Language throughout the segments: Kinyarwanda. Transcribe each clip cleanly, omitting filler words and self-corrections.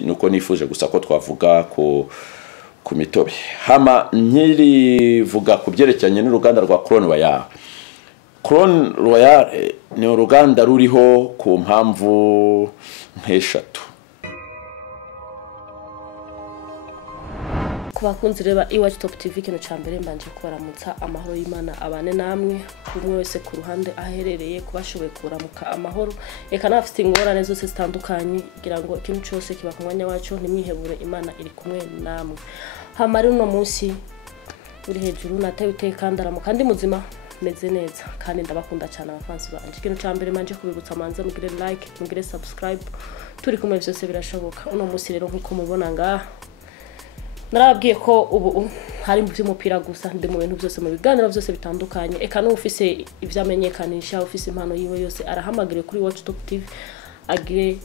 nuko nifuje gusa ko twavuga ku mitobe. Hama nkirivuga ku byerekeranye n'uruganda rwa Crown Royal. Crown Royal ni uruganda ruriho ku mpamvu nk'eshatu. Kubakunzi reba Iwacu Top TV kino cyambere mbanje kubaramutsa amahoro y'Imana abane namwe kumwe wese ku ruhande aherereye kubashoboye kuramuka amahoro eka nafite ingorane zose zitandukanye kugira ngo ikintu cyose kiba ku mwanya wacu nimwihebure Imana iri kumwe namwe. Hamari uno munsi uri hejuru natewe itekandara kandi muzima meze neza kandi ndabakunda cyane abafansi banje. Kino cyambere manje kubibutsa manze mugire like mugire subscribe turi kumwe byose birashoboka. Uno munsi rero nkuko mubona ngaha narabwiye ko ubu hari mu by'umupira gusa ndi mu bintu byose mu biganiro byose bitandukanye eka no ufise ivyamenyekanisha ufise impano yiwe yose arahamagire kuri Iwacu Top TV agire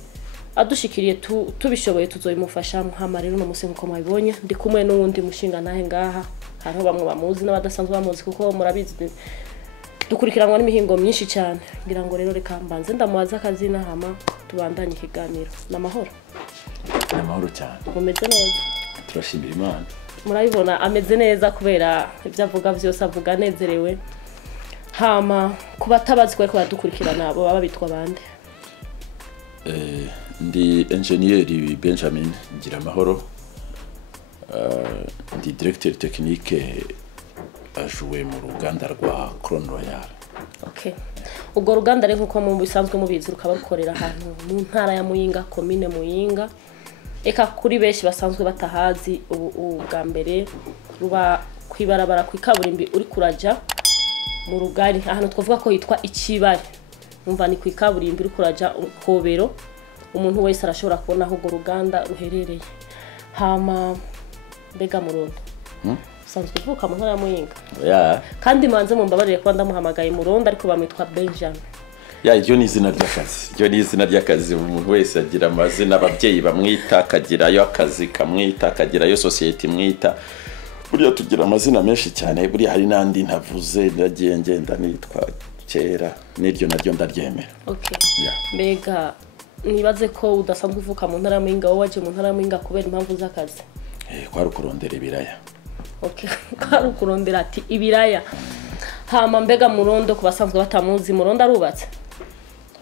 adushikiriye tubishoboye tuzoyimufasha. Muhama rero no musi nko mwabibonye ndi kumwe n'uwundi mushinga nahe ngaha hariho bamwe bamuzi n'abadasanzwe bamuzi kuko murabizi dukurikiranwa n'imihingo myinshi cyane ngira ngo rero reka mbanze ndamubaza akazina hama tubandanye ikiganiro. Namahoro cyane mumeze neza turashimira Imana. Murabibona ameze neza kubera ibyo avuga byose avuga nezerewe. Hama kubatabazwe ko badukurikirana abo baba bitwa bande? Ndi engineer Benjamin Ngiramahoro, ndi directeur technique ajuwe mu ruganda rwa Crown Royal. Okay. Ubwo ruganda rero nkuko mu bisanzwe mubizi rukaba rukorera ahantu mu ntara ya Muyinga, commune Muyinga. Eka kuri beshi basanzwe batahazi ubu bwa mbere ruba kwibarabara kwikaburimbi uri kuraja mu rugari ahantu twavuga ko hitwa Ikibare. Umva ni kwikaburimbi uri kuraja Kobero umuntu wese arashobora kubona aho go ruganda ruherereye. Hama mbega Murundo sanzwe vuka mu ntara ya Muyinga. Yeah. Kandi manze mu mbabarire ko ndamuhamagaye Murundo ariko bamwitwa Benjamin. Ya iryo ni izina ry'akazi. Iryo ni izina ry'akazi umuntu wese agira amazina ababyeyi bamwita akagira yo akazi kamwita akagira yo society mwita. Buriya tugira amazina menshi cyane buriya hari nandi ntavuze ndagiye ngenda nitwa kera n'iryo naryo ndaryemera. Okay. Yeah. Mbega nibaze ko udasanzwe uvuka mu ntara Muyinga waje mu ntara Muyinga kubera impamvu z'akazi. Kwari kurondera ibiraya. Okay. Kwari kurondera ati ibiraya. Hama mbega Murundo kubasanzwe batamuzi Murundo arubatse.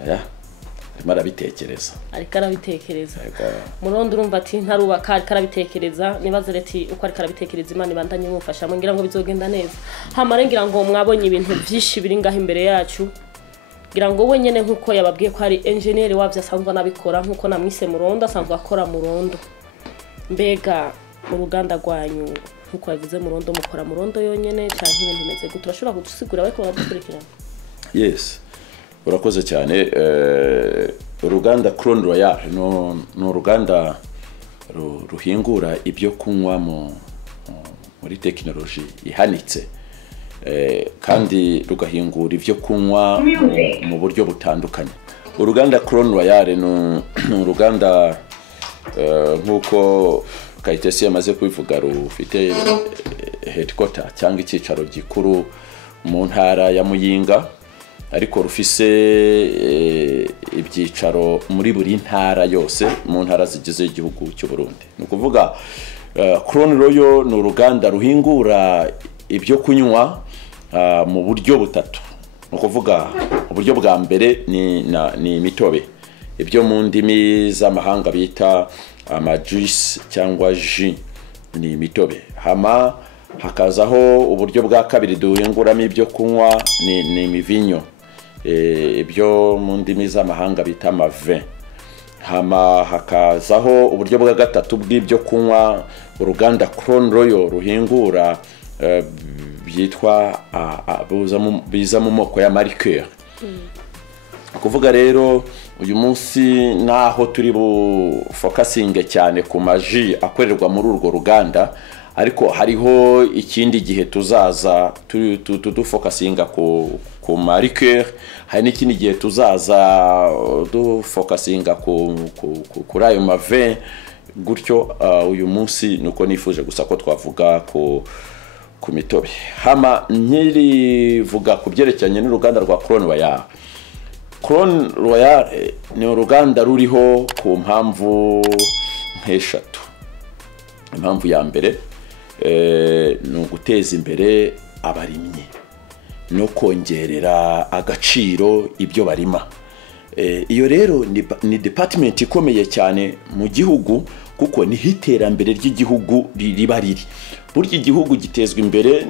Aya arabitekereza. Ariko arabitekereza. Murundo urumva ati ntarubaka ariko arabitekereza nibaze leti uko ariko arabitekereza Imana ibandanye imufasha ngira ngo bizogenda neza. Hama ngira ngo mwabonye ibintu byinshi biri ngaho imbere yacu. Ngira ngo we nyene nkuko yababwiye ko ari engineer wavye asanzwe nabikora nkuko namwise Murundo asanzwe akora Murundo. Mbega mu ruganda rwanyu nkuko yavuze Murundo mukora Murundo yonyene cyangwa ibintu bimeze gute turashobora kudusigura bako badukurikirana? Yes. Urakoze cyane. Uruganda Crown Royal no uruganda ruhingura ibyo kunywa muri technology ihanitse, kandi rugahingura ibyo kunywa mu buryo butandukanye. Uruganda Crown Royal no uruganda nkuko Kayitesi yamaze kubivuga rufite headquarter cyangwa icyicaro gikuru mu ntara ya Muyinga, ariko rufise ibyicaro muri buri ntara yose mu ntara zigize igihugu cy'u Burundi. No kuvuga Crown Royal no uruganda ruhingura ibyo kunywa mu buryo butatu. No kuvuga uburyo bwa mbere ni imitobe, ibyo mu ndimi z'amahanga bita juice cyangwa jus ni imitobe. Hama hakazaho uburyo bwa kabiri duhinguramo ibyo kunywa ni imivinyo, ibyo mu ndimi z'amahanga bita vin. Hama hakazaho uburyo bwa gatatu bw'ibyo kunywa uruganda Crown Royal ruhingura byitwa biza mu moko ya liqueur. Kuvuga rero uyu munsi naho turi bu focusing cyane ku maji akorerwa muri urwo ruganda, ariko hariho ikindi gihe tuzaza tufocusinga ku liqueur, hari n'ikindi gihe tuzaza dufocusinga kuri ayo mavin gutyo. Uyu munsi nuko nifuje gusa ko twavuga ku mitobe. Hama nkirivuga ku byerekeranye n'uruganda rwa Crown Royal. Crown Royal ni uruganda ruriho ku mpamvu nk'eshatu. Impamvu ya mbere ni uguteza imbere abarimyi no kongerera agaciro ibyo barima. Iyo rero ni department ikomeye cyane mu gihugu, kuko ni iterambere ry'igihugu riba riri. Burya igihugu gitezwa imbere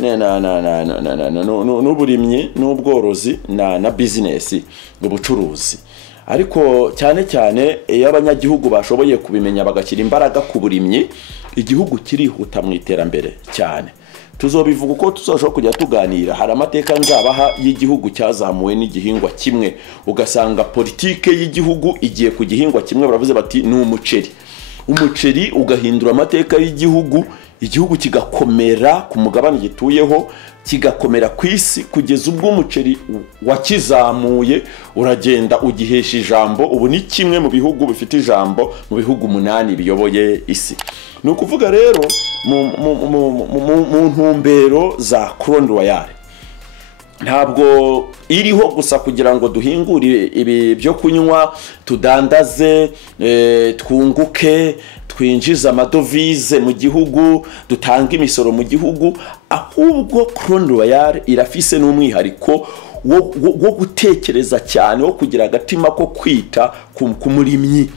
n'uburimyi n'ubworozi na business, ubucuruzi. Ariko cyane cyane iyo abanyagihugu bashoboye kubimenya bagashyira imbaraga ku burimyi, igihugu kirihuta mu iterambere cyane. Tuzobivuga uko tuzoshobora kujya tuganira. Hari amateka nzabaha y'igihugu cyazamuwe n'igihingwa kimwe, ugasanga politike y'igihugu igiye ku gihingwa kimwe, baravuze bati ni umuceri ugahindura amateka y'igihugu, igihugu kigakomera ku mugabane gituyeho, kigakomera ku isi, kugeza ubwo umuceri wakizamuye uragenda ugihesha ijambo. Ubu ni kimwe mu bihugu bifite ijambo mu bihugu 8 biyoboye isi. Ni ukuvuga rero mu ntumbero za Crown Royal, ntabwo iriho gusa kugira ngo duhingure ibi byo kunywa, tudandaze, twunguke, twinjiza amadovize mu gihugu, dutanga imisoro mu gihugu, ahubwo Crown Royal irafise n'umwihariko wo gutekereza cyane, wo kugira agatima ko kwita ku murimyi,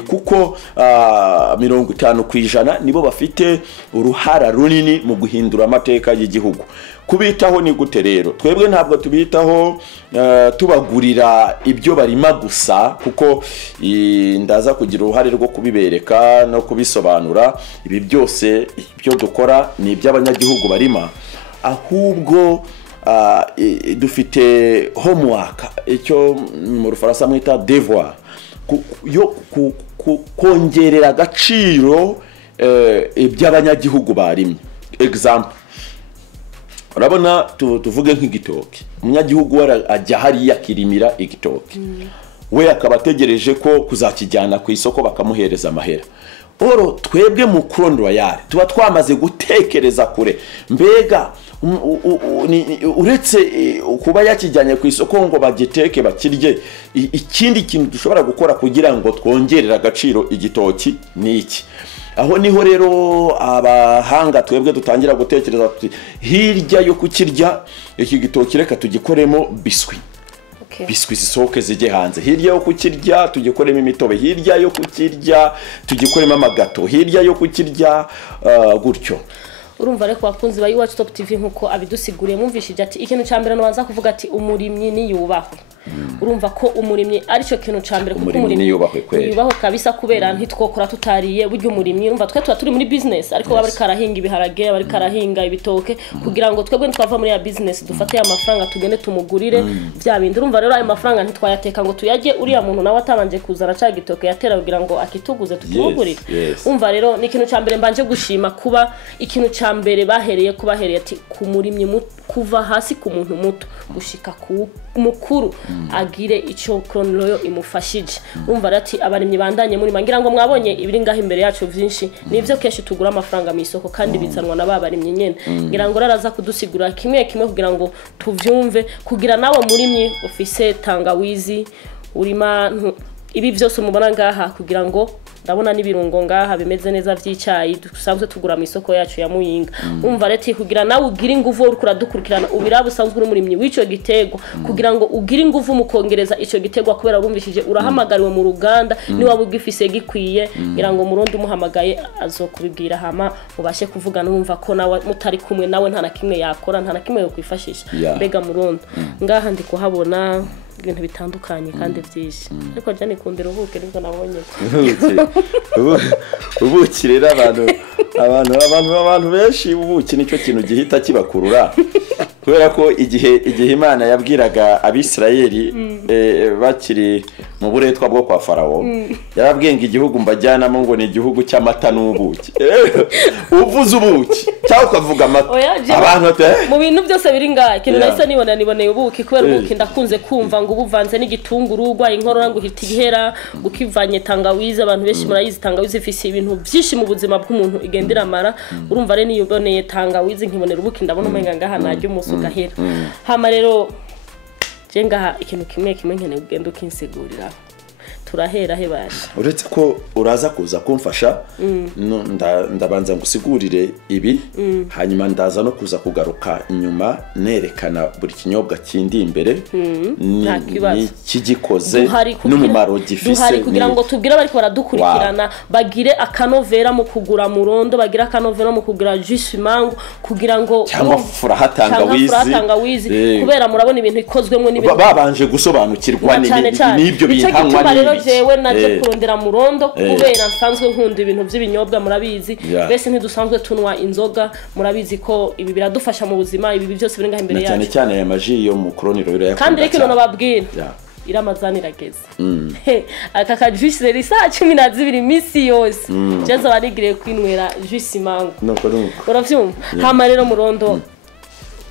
kuko 50% nibo bafite uruhara runini mu guhindura amateka y'igihugu. Kubitaho ni gute rero? Twebwe ntabwo tubitaho tubagurira ibyo barima gusa, kuko ndaza kugira uruhare rwo kubibereka no kubisobanura. Ibi byose ibyo dukora ni iby'abanyagihugu barima, ahubwo dufite homework, icyo mu Rufaransa mwita devoir, yo kongerera agaciro iby'abanyagihugu barimye. Example, urabona tuvuge nk'igitoki, umunyagihugu ajya hariya akirimira igitoki, we akaba ategereje ko kuzakijyana ku isoko bakamuhereza amahera. Oro twebwe mu Crown Royal tuba twamaze gutekereza kure, mbega uretse kuba yakijyanye ku isoko ngo bagiteke bakirye, ikindi kintu dushobora gukora kugira ngo twongerere agaciro igitoki ni iki? Aho niho rero abahanga twebwe dutangira gutekereza hirya yo kukirya iki gitoki reka tugikoremo biswi. Biswi zisohoke zijye hanze. Hirya yo kukirya tugikoremo imitobe, hirya yo kukirya tugikoremo amagato, hirya yo kukirya gutyo. Urumva reko bakunzi ba Iwacu Top TV nkuko abidusiguriye, mwumvishije ati ikintu cyambere nabanza kuvuga ati umurimyi ni yubahwe. Urumva ko umurimyi ari cyo kintu cyambere, kuko umurimyi yubahwe kabisa, kubera ntitwokora tutariye. Buryo umurimyi urumva twe turi muri business, ariko bari karahinga ibiharage, bari karahinga ibitoke, kugira ngo twebwe twava muri ya business dufate amafaranga tugende tumugurire bya bindi. Urumva rero ayo mafaranga ntitwayateka ngo tuyajye uriya muntu nawe atabanje kuzana cya gitoke yatera kugira ngo akituguze tukimugurire. Urumva rero ni ikintu cyambere mbanje gushima, kuba ikintu cyambere bahereye ati ku murimyi kuva hasi ku muntu muto gushika ku mukuru agire icyo Crown Royal imufashije. Urumva ati abarimyi bandanye muri mangira ngo mwabonye ibiri ngaho imbere yacu byinshi, nivyo kenshi tugura amafaranga mu isoko kandi bizanwa na babarimye nyene. Ngira ngo raraza kudusigura kimwe kugira ngo tuvyumve, kugira nawe murimyi ufise tangawizi urima ibi byose mubona ngaha, kugira ngo ndabona n'ibirungo ngaha bimeze neza vy'icyayi dusanzwe tugura mu isoko yacu ya Muyinga. Umva reti kugira nawe ugira ingufu urukura dukurikirana ubirabo usanzwe uri murimyi w'ico gitego, kugira ngo ugira ingufu mu kongereza ico gitego, kubera urumvishije urahamagariwe mu ruganda ni waba ugifise gikwiye, ngira ngo murundi umuhamagaye azokubibwira hama ubashe kuvugana, numva ko nawe mutari kumwe nawe nta nakimwe yakora, nta nakimwe yo kwifashisha. Mbega murundi ngaha ndi kuhabona ibintu bitandukanye kandi byinshi, ariko jane kundira ubuke nibwo nabonye ubuki rero abantu benshi ubuki nicyo kintu gihita kibakurura, kubera ko igihe Imana yabwiraga Abisirayeli bakiri mu buretwa bwo kwa Farawo, yarabwenga igihugu mbajyanamo ngo ni igihugu cy'amata n'ubuki. Uvuze ubuki cyangwa ukavuga amata, abantu mu bintu byose biri ngaha kintu nahise niboneye ubuki, kubera ubuki ndakunze kumva ngo ubuvanze n'igitunguru urwaye inkorora ngo uhita igihera, ukivanye tangawizi. Abantu benshi murayizi tangawizi ifise ibintu byinshi mu buzima bw'umuntu igendera mara. Urumva rero niyoboneye tangawizi nkibonera ubuki, ndabona umenga ngaha najye umunsi ugahera. Hama rero jengaha ikintu kimwe nkene ugenda ukinsigurira turahera he baje. Uretse ko uraza kuza kumfasha ndabanza ngusigurire ibi hanyuma ndaza no kuza kugaruka inyuma nerekana buri kinyobwa kindi imbere ni kigikoze n'umumaro gifise. Duhari kugira ngo tubwire bari ko baradukurikirana bagire akanovera mu kugura murondo, bagire akanovera mu kugura jus mango, kugira ngo cyangwa furaha tangawizi kubera murabona ibintu ikozwemo n'ibintu babanje gusobanukirwa n'ibyo bintanywa rero jewe naje kurondera murondo kubera nsanzwe nkunda ibintu by'ibinyobwa murabizi bese ntidusanzwe tunwa inzoga murabizi ko ibi biradufasha mu buzima ibi byose biri ngaho imbere yacu cyane cyane aya maji yo mu koroniro biro yakunda kandi reka none babwira iramazani rageze aka ka juice rero saa 12 misi yose jezo barigire kwinwera juice mango nuko uravyumva hama rero murondo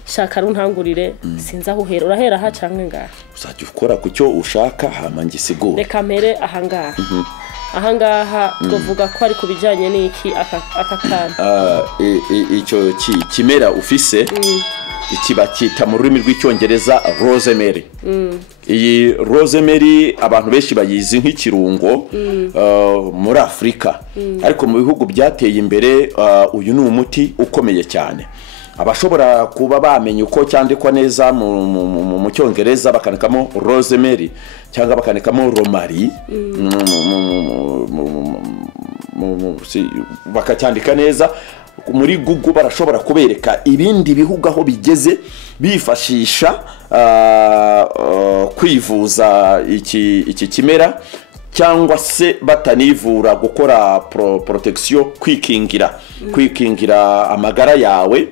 shaka runtangurire sinza uhera urahera ha canke ngaha uzajya ukora kucyo ushaka hama ngisigura reka mpere ahangaha tuvuga ko ari kubijanye n'iki aka kana icyo kimera ufise ikiba kita mu rurimi rw'icyongereza rosemary. Iyi rosemary abantu benshi bayizi nk'ikirungo muri Afrika ariko mu bihugu byateye imbere uyu ni umuti ukomeye cyane. Abashobora kuba bamenye uko cyandikwa neza mu cyongereza bakanikamo rosemary cyangwa bakanikamo romari bakacyandika neza muri Google barashobora kubereka ibindi bihugu aho bigeze bifashisha kwivuza iki kimera cyangwa se batanivura gukora protection kwikingira amagara yawe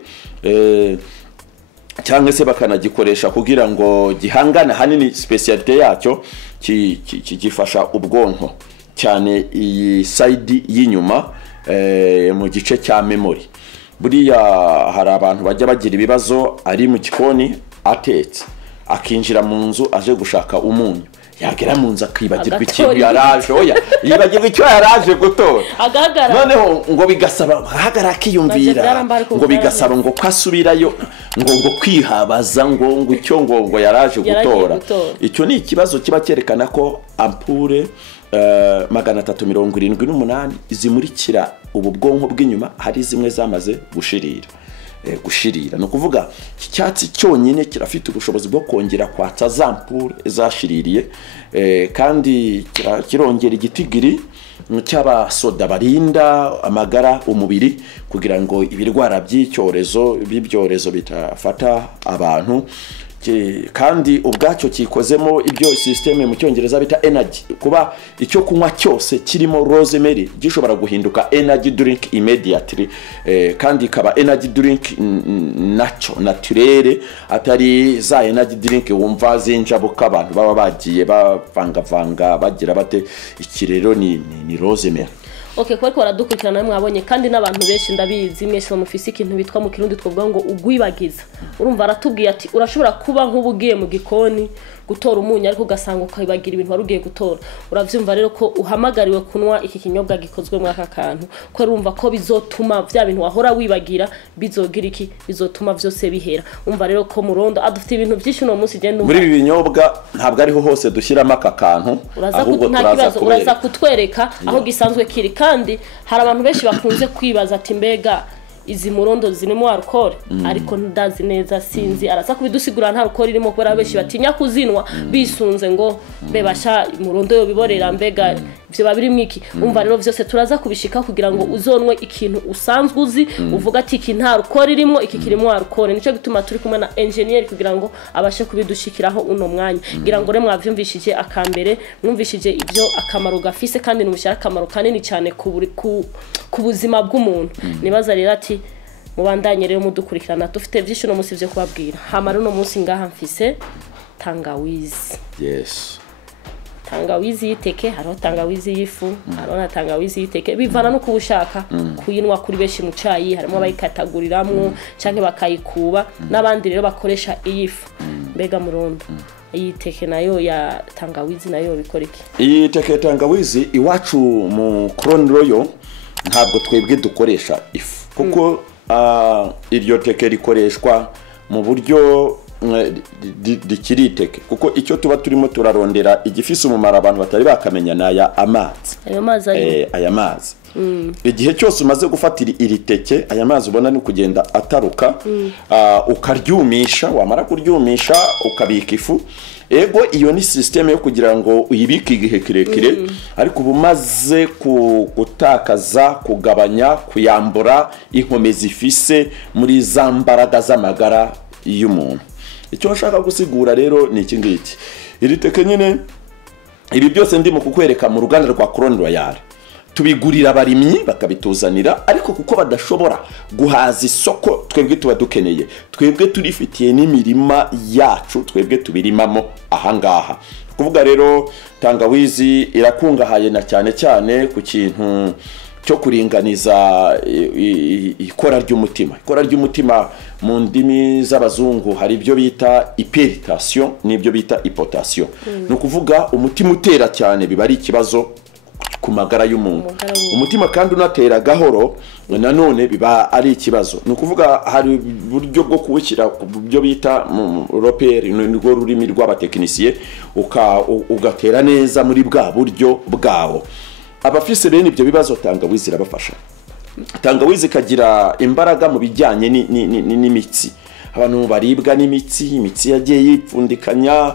cyangwa se bakanagikoresha kugira ngo gihangane hanini specialite yacyo kigifasha ubwonko cyane iyi side y'inyuma mu gice cya memory. Buriya hari abantu bajya bagira ibibazo ari mu gikoni atetse akinjira mu nzu aje gushaka umunyu yagera mu nzu akibagirwa ikintu yaraje yibagirwa icyo yaraje gutora noneho ngo bigasaba hagara kiyumvira ngo bigasaba ngo kwasubirayo ngo kwihabaza ngo icyo ngo yaraje gutora. Icyo ni ikibazo kiba cyerekana ko ampure 378 izimurikira ubu bwonko bw'inyuma hari zimwe zamaze gushirira no kuvuga icyatsi cyonyine kirafite ubushobozi bwo kongera kwatsa zampure zashiririye kandi kirongera igitigiri cy'abasoda barinda amagara umubiri kugira ngo ibirwara by'ibyorezo bitafata abantu kandi ubwacyo kikozemo ibyo systeme mu cyongereza bita energy kuba icyo kunywa cyose kirimo rosemary gishobora guhinduka energy drink immediately kandi kaba energy drink naturel atari za energy drink wumva zinjabuka abantu baba bagiye bavanga bagira bate iki rero ni rosemary. Okay, kwa baradukurikirana mwabonye kandi n'abantu benshi ndabizi mwese mufise ikintu bitwa mu kirundi twovuga ngo ugwibagiza. Urumva aratubwiye ati urashobora kuba nk'ubugiye mu gikoni gutora umunyu ariko ugasanga ukabibagira ibintu warugiye gutora. Uravyumva rero ko uhamagariwe kunwa iki kinyobwa gikozwe mu aka kantu ko urumva ko bizotuma vya bintu wahora wibagira bizogira iki bizotuma vyose bihera. Umva rero ko murondo adufite ibintu byinshi no munsi genda muri ibi binyobwa ntabwo ariho hose dushyiramo aka kantu ahubwo uraza kutwereka aho gisanzwe kiri kandi hari abantu benshi bakunze kwibaza ati mbega izi murondo zirimo alcohol ariko ndazi neza sinzi araza kubidusigura nta alcohol irimo kubera benshi batinya kuzinwa bisunze ngo bebasha murondo yo biborera mbega byo babiri mwiki umva rero byose turaza kubishika kugira ngo uzonwe ikintu usanzwe uzi uvuga ati iki nta alcohol irimo iki kirimo alcohol nico gituma turi kumwe na engineer kugira ngo abashe kubidushikiraho uno mwanya kugira ngo re mwavyumvishije akambere mwumvishije ibyo akamaro gafise kandi n'umushara akamaro kanini cyane ku buzima bw'umuntu nibaza rero ati mubandanye rero mudukurikirana dufite byinshi no musi byo kubabwira hamara no musi ngaha mfise tangawizi. Yes, tangawizi yiteke haro tangawizi yifu haro na tangawizi yiteke bivana no kubushaka kuyinwa kuri beshi mu cayi harimo bayikataguriramwo canke bakayikuba n'abandi rero bakoresha iyifu mbega murondo yiteke nayo ya tangawizi nayo bikoreke yiteke tangawizi iwacu mu Crown Royal ntabwo twebwe dukoresha ifu kuko iryo teke rikoreshwa mu buryo rikiriteke kuko icyo tuba turimo turarondera igifise umumaro abantu batari bakamenya naya amazi aya mazi igihe cyose umaze gufatira iri teke aya mazi ubona ni kugenda ataruka ukaryumisha wamara kuryumisha ukabika ifu ego iyo ni system yo kugira ngo uyibike igihe kirekire ariko ubumaze gutakaza kugabanya kuyambura inkomezi ifise muri za mbaraga z'amagara y'umuntu icyo nshaka gusigura rero ni iki ngiki iri teke nyine ibi byose ndimo kukwereka mu ruganda rwa Crown Royal tubigurira abarimyi bakabituzanira ariko kuko badashobora guhaza isoko twebwe tuba dukeneye twebwe turifitiye n'imirima yacu twebwe tubirimamo ahangaha kuvuga rero tangawizi irakungahaye na cyane ku kintu cyo kuringaniza ikora ry'umutima mu ndimi z'abazungu hari ibyo bita hypertension n'ibyo bita hypotension no kuvuga umutima utera cyane biba ari ikibazo ku magara y'umuntu umutima kandi unatera gahoro nanone biba ari ikibazo no kuvuga hari buryo bwo kuwushyira ku byo bita repere n'urwo rurimi rw'abatekinisiye ugatera neza muri bwa buryo bwawo abafise bene ibyo bibazo tangawizi irabafasha tangawizi kagira imbaraga mu bijyanye n'imitsi abantu baribwa n'imitsi yagiye yipfundikanya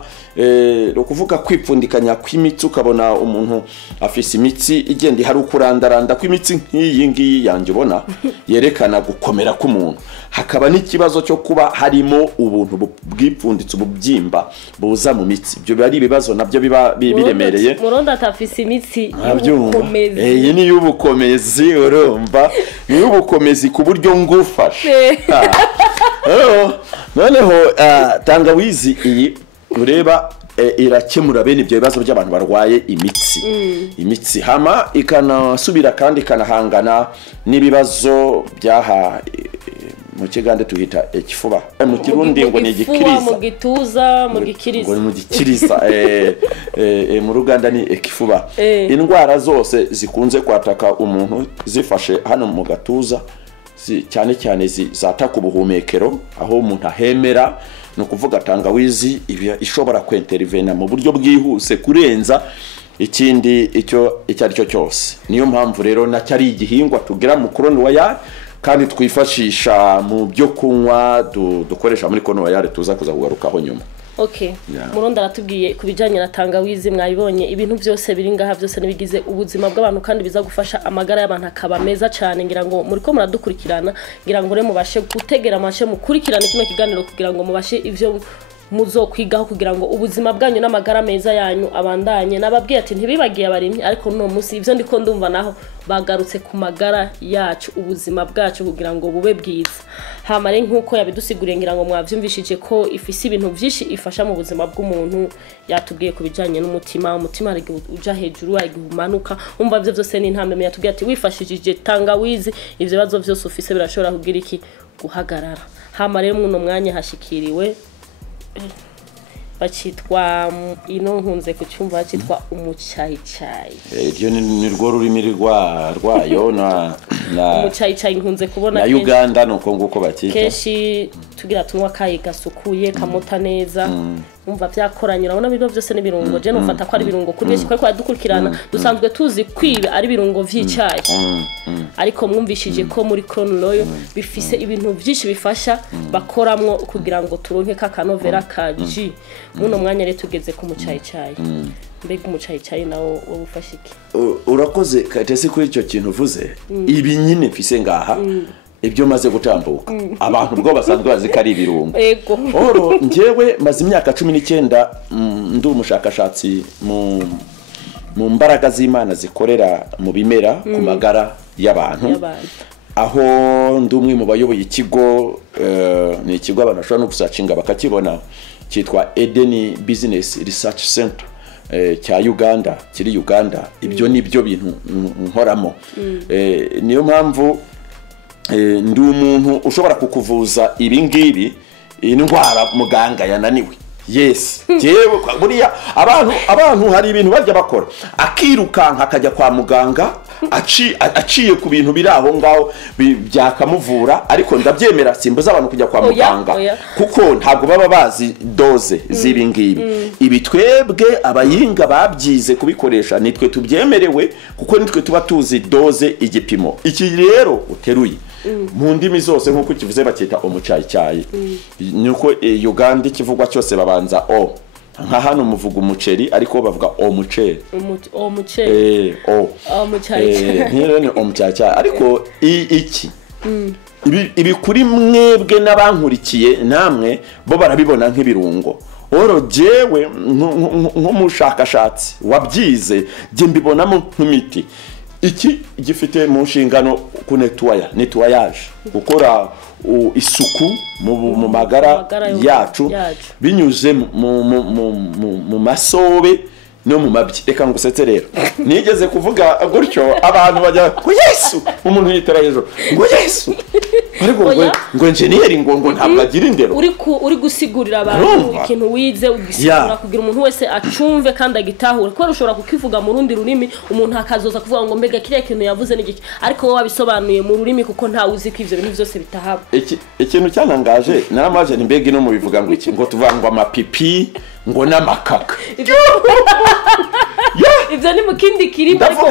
no kuvuga kwipfundikanya kw'imitsi ukabona umuntu afise imitsi igenda hari ukurandaranda kw'imitsi nk'iyi ngiyi yanjye ubona yerekana gukomera k'umuntu hakaba n'ikibazo cyo kuba harimo ubuntu bwipfunditse ububyimba buza mu mitsi ibyo bari ibibazo nabyo biba biremereye muronda atafise imitsi y'ubukomezi iyi ni y'ubukomezi urumva ni y'ubukomezi ku buryo ngufashe noneho tangawizi iyi ureba irakemura bene ibyo bibazo by'abantu barwaye imitsi hama ikanasubira kandi ikanahangana n'ibibazo byaha mu kigande tuhita ikifuba mu kirundi ngo ni igikiriza mu gituza mu gikiriza ngo mu gikiriza mu ruganda ni ikifuba indwara zose zikunze kwataka umuntu zifashe hano mu gatuza cyane zataka ubuhumekero aho umuntu ahemera no kuvuga tangawizi ishobora kwentervena mu buryo bwihuse kurenza ikindi icyo ari cyo cyose niyo mpamvu rero nacyari igihingwa tugira mu Crown Royal kandi twifashisha mu byo kunywa dukoresha muri Crown Royal tuza kugarukaho nyuma. Okay. Muronda aratubwiye kubijanye na tangawizi mwayibonye ibintu byose biri ngaha byose nibigize ubuzima bw'abantu kandi biza gufasha amagara y'abantu akaba meza cyane ngira ngo muriko muradukurikirana ngira ngo re mubashe gutegera amashe mukurikirana kino kiganiro kugira ngo mubashe ivyo muzokwigaho kugira ngo ubuzima bwanyu n'amagara meza yanyu abandanye nababwiye ati ntibibagiye abarimyi ariko no musi ivyo ndiko ndumva naho bagarutse ku magara yacu ubuzima bwacu kugira ngo bube bwiza hamare nkuko yabidusiguriye ngira ngo mwavyumvishije ko ifise ibintu byinshi ifasha mu buzima bw'umuntu yatubwiye kubijanye n'umutima ari uja hejuru ari gumanuka umva ivyo byose ni ntambwe yatubwiye ati wifashishije tangawizi ivyo bazo byose ufise birashobora kugira iki guhagarara hamare muno mwanya hashikiriwe bacitwa ino nkunze kucyumva bacitwa umucayicayi iryo ni rwo rurimi rwayo na umucayicayi nkunze kubona na Uganda nuko nguko bakita keshi tugira tunywa kayi gasukuye kamota neza umva byakoranye urabona bibo byose n'ibirungo je nufata ko ari birungo kuri bese ko yadukurikirana dusanzwe tuzi kwibe ari birungo vy'icyayi ariko mwumvishije ko muri Crown Royal bifise ibintu byinshi bifasha bakoramwo kugira ngo turonke kakanovera kaji muno mwanya rero tugeze ku mucayicayi mbega umucayicayi nawo wobufashike urakoze katese kuri icyo kintu uvuze ibi nyine mfise ngaha ibyo maze gutambuka abantu bwo basanzwe bazi kari ibirungo oro njewe maze imyaka 19 ndi umushakashatsi mu mbaraga z'Imana zikorera mu bimera ku magara y'abantu aho ndumwe mu bayoboye ikigo ni ikigo abantu bashobora no gusacinga bakakibona cyitwa Eden Business Research Center cya Uganda kiri Uganda ibyo nibyo bintu nkoramo niyo mpamvu ndi umuntu ushobora kukuvuza ibi ngibi indwara muganga yananiwe yes jewe buriya abantu hari ibintu bajya bakora akirukanka akajya kwa muganga aciye ku bintu biri aho ngaho byakamuvura, ariko ndabyemera simbuza abantu kujya kwa muganga kuko ntabwo baba bazi doze z'ibi ngibi. Ibi twebwe abayinga babyize kubikoresha nitwe tubyemerewe kuko nitwe tuba tuzi doze igipimo. Iki rero uteruye mu ndimi zose nk'uko kivuze bacyita umucyayi, nuko Uganda ikivugwa cyose babanza o, nka hano muvuga umuceri ariko bavuga umuceri ni umucyayi ariko iki ibi kuri mwebwe n'abankurikiye namwe bo barabibona nk'ibirungo. Oro jewe nk'umushakashatsi wabyize je mbibonamo nk'imiti. Iki gifite mu nshingano ku nettoyage, gukora isuku mu magara yacu binyuze mu masobe no mu mabyi. Reka ngusetse rero nigeze kuvuga gutyo abantu bajya ku Yesu, umuntu yitera hejuru ngo Yesu, ariko ngo engineer ngo ntabwo agira indero. Uri gusigurira abantu ikintu wize ugisigura kugira umuntu wese acumve kandi agitahure, ko ushobora kukivuga mu rundi rurimi umuntu akazoza kuvuga ngo mbega kiriya kintu yavuze n'igiki, ariko wowe wabisobanuye mu rurimi kuko nta uzi ko ivyo bintu byose bitahaba. Ikintu cyanangaje naramaje ni mbega ino mu bivuga ngo iki ngo tuvangwa amapipi ngo n'amakaka. Ivyo ni mukindi kirimo ariko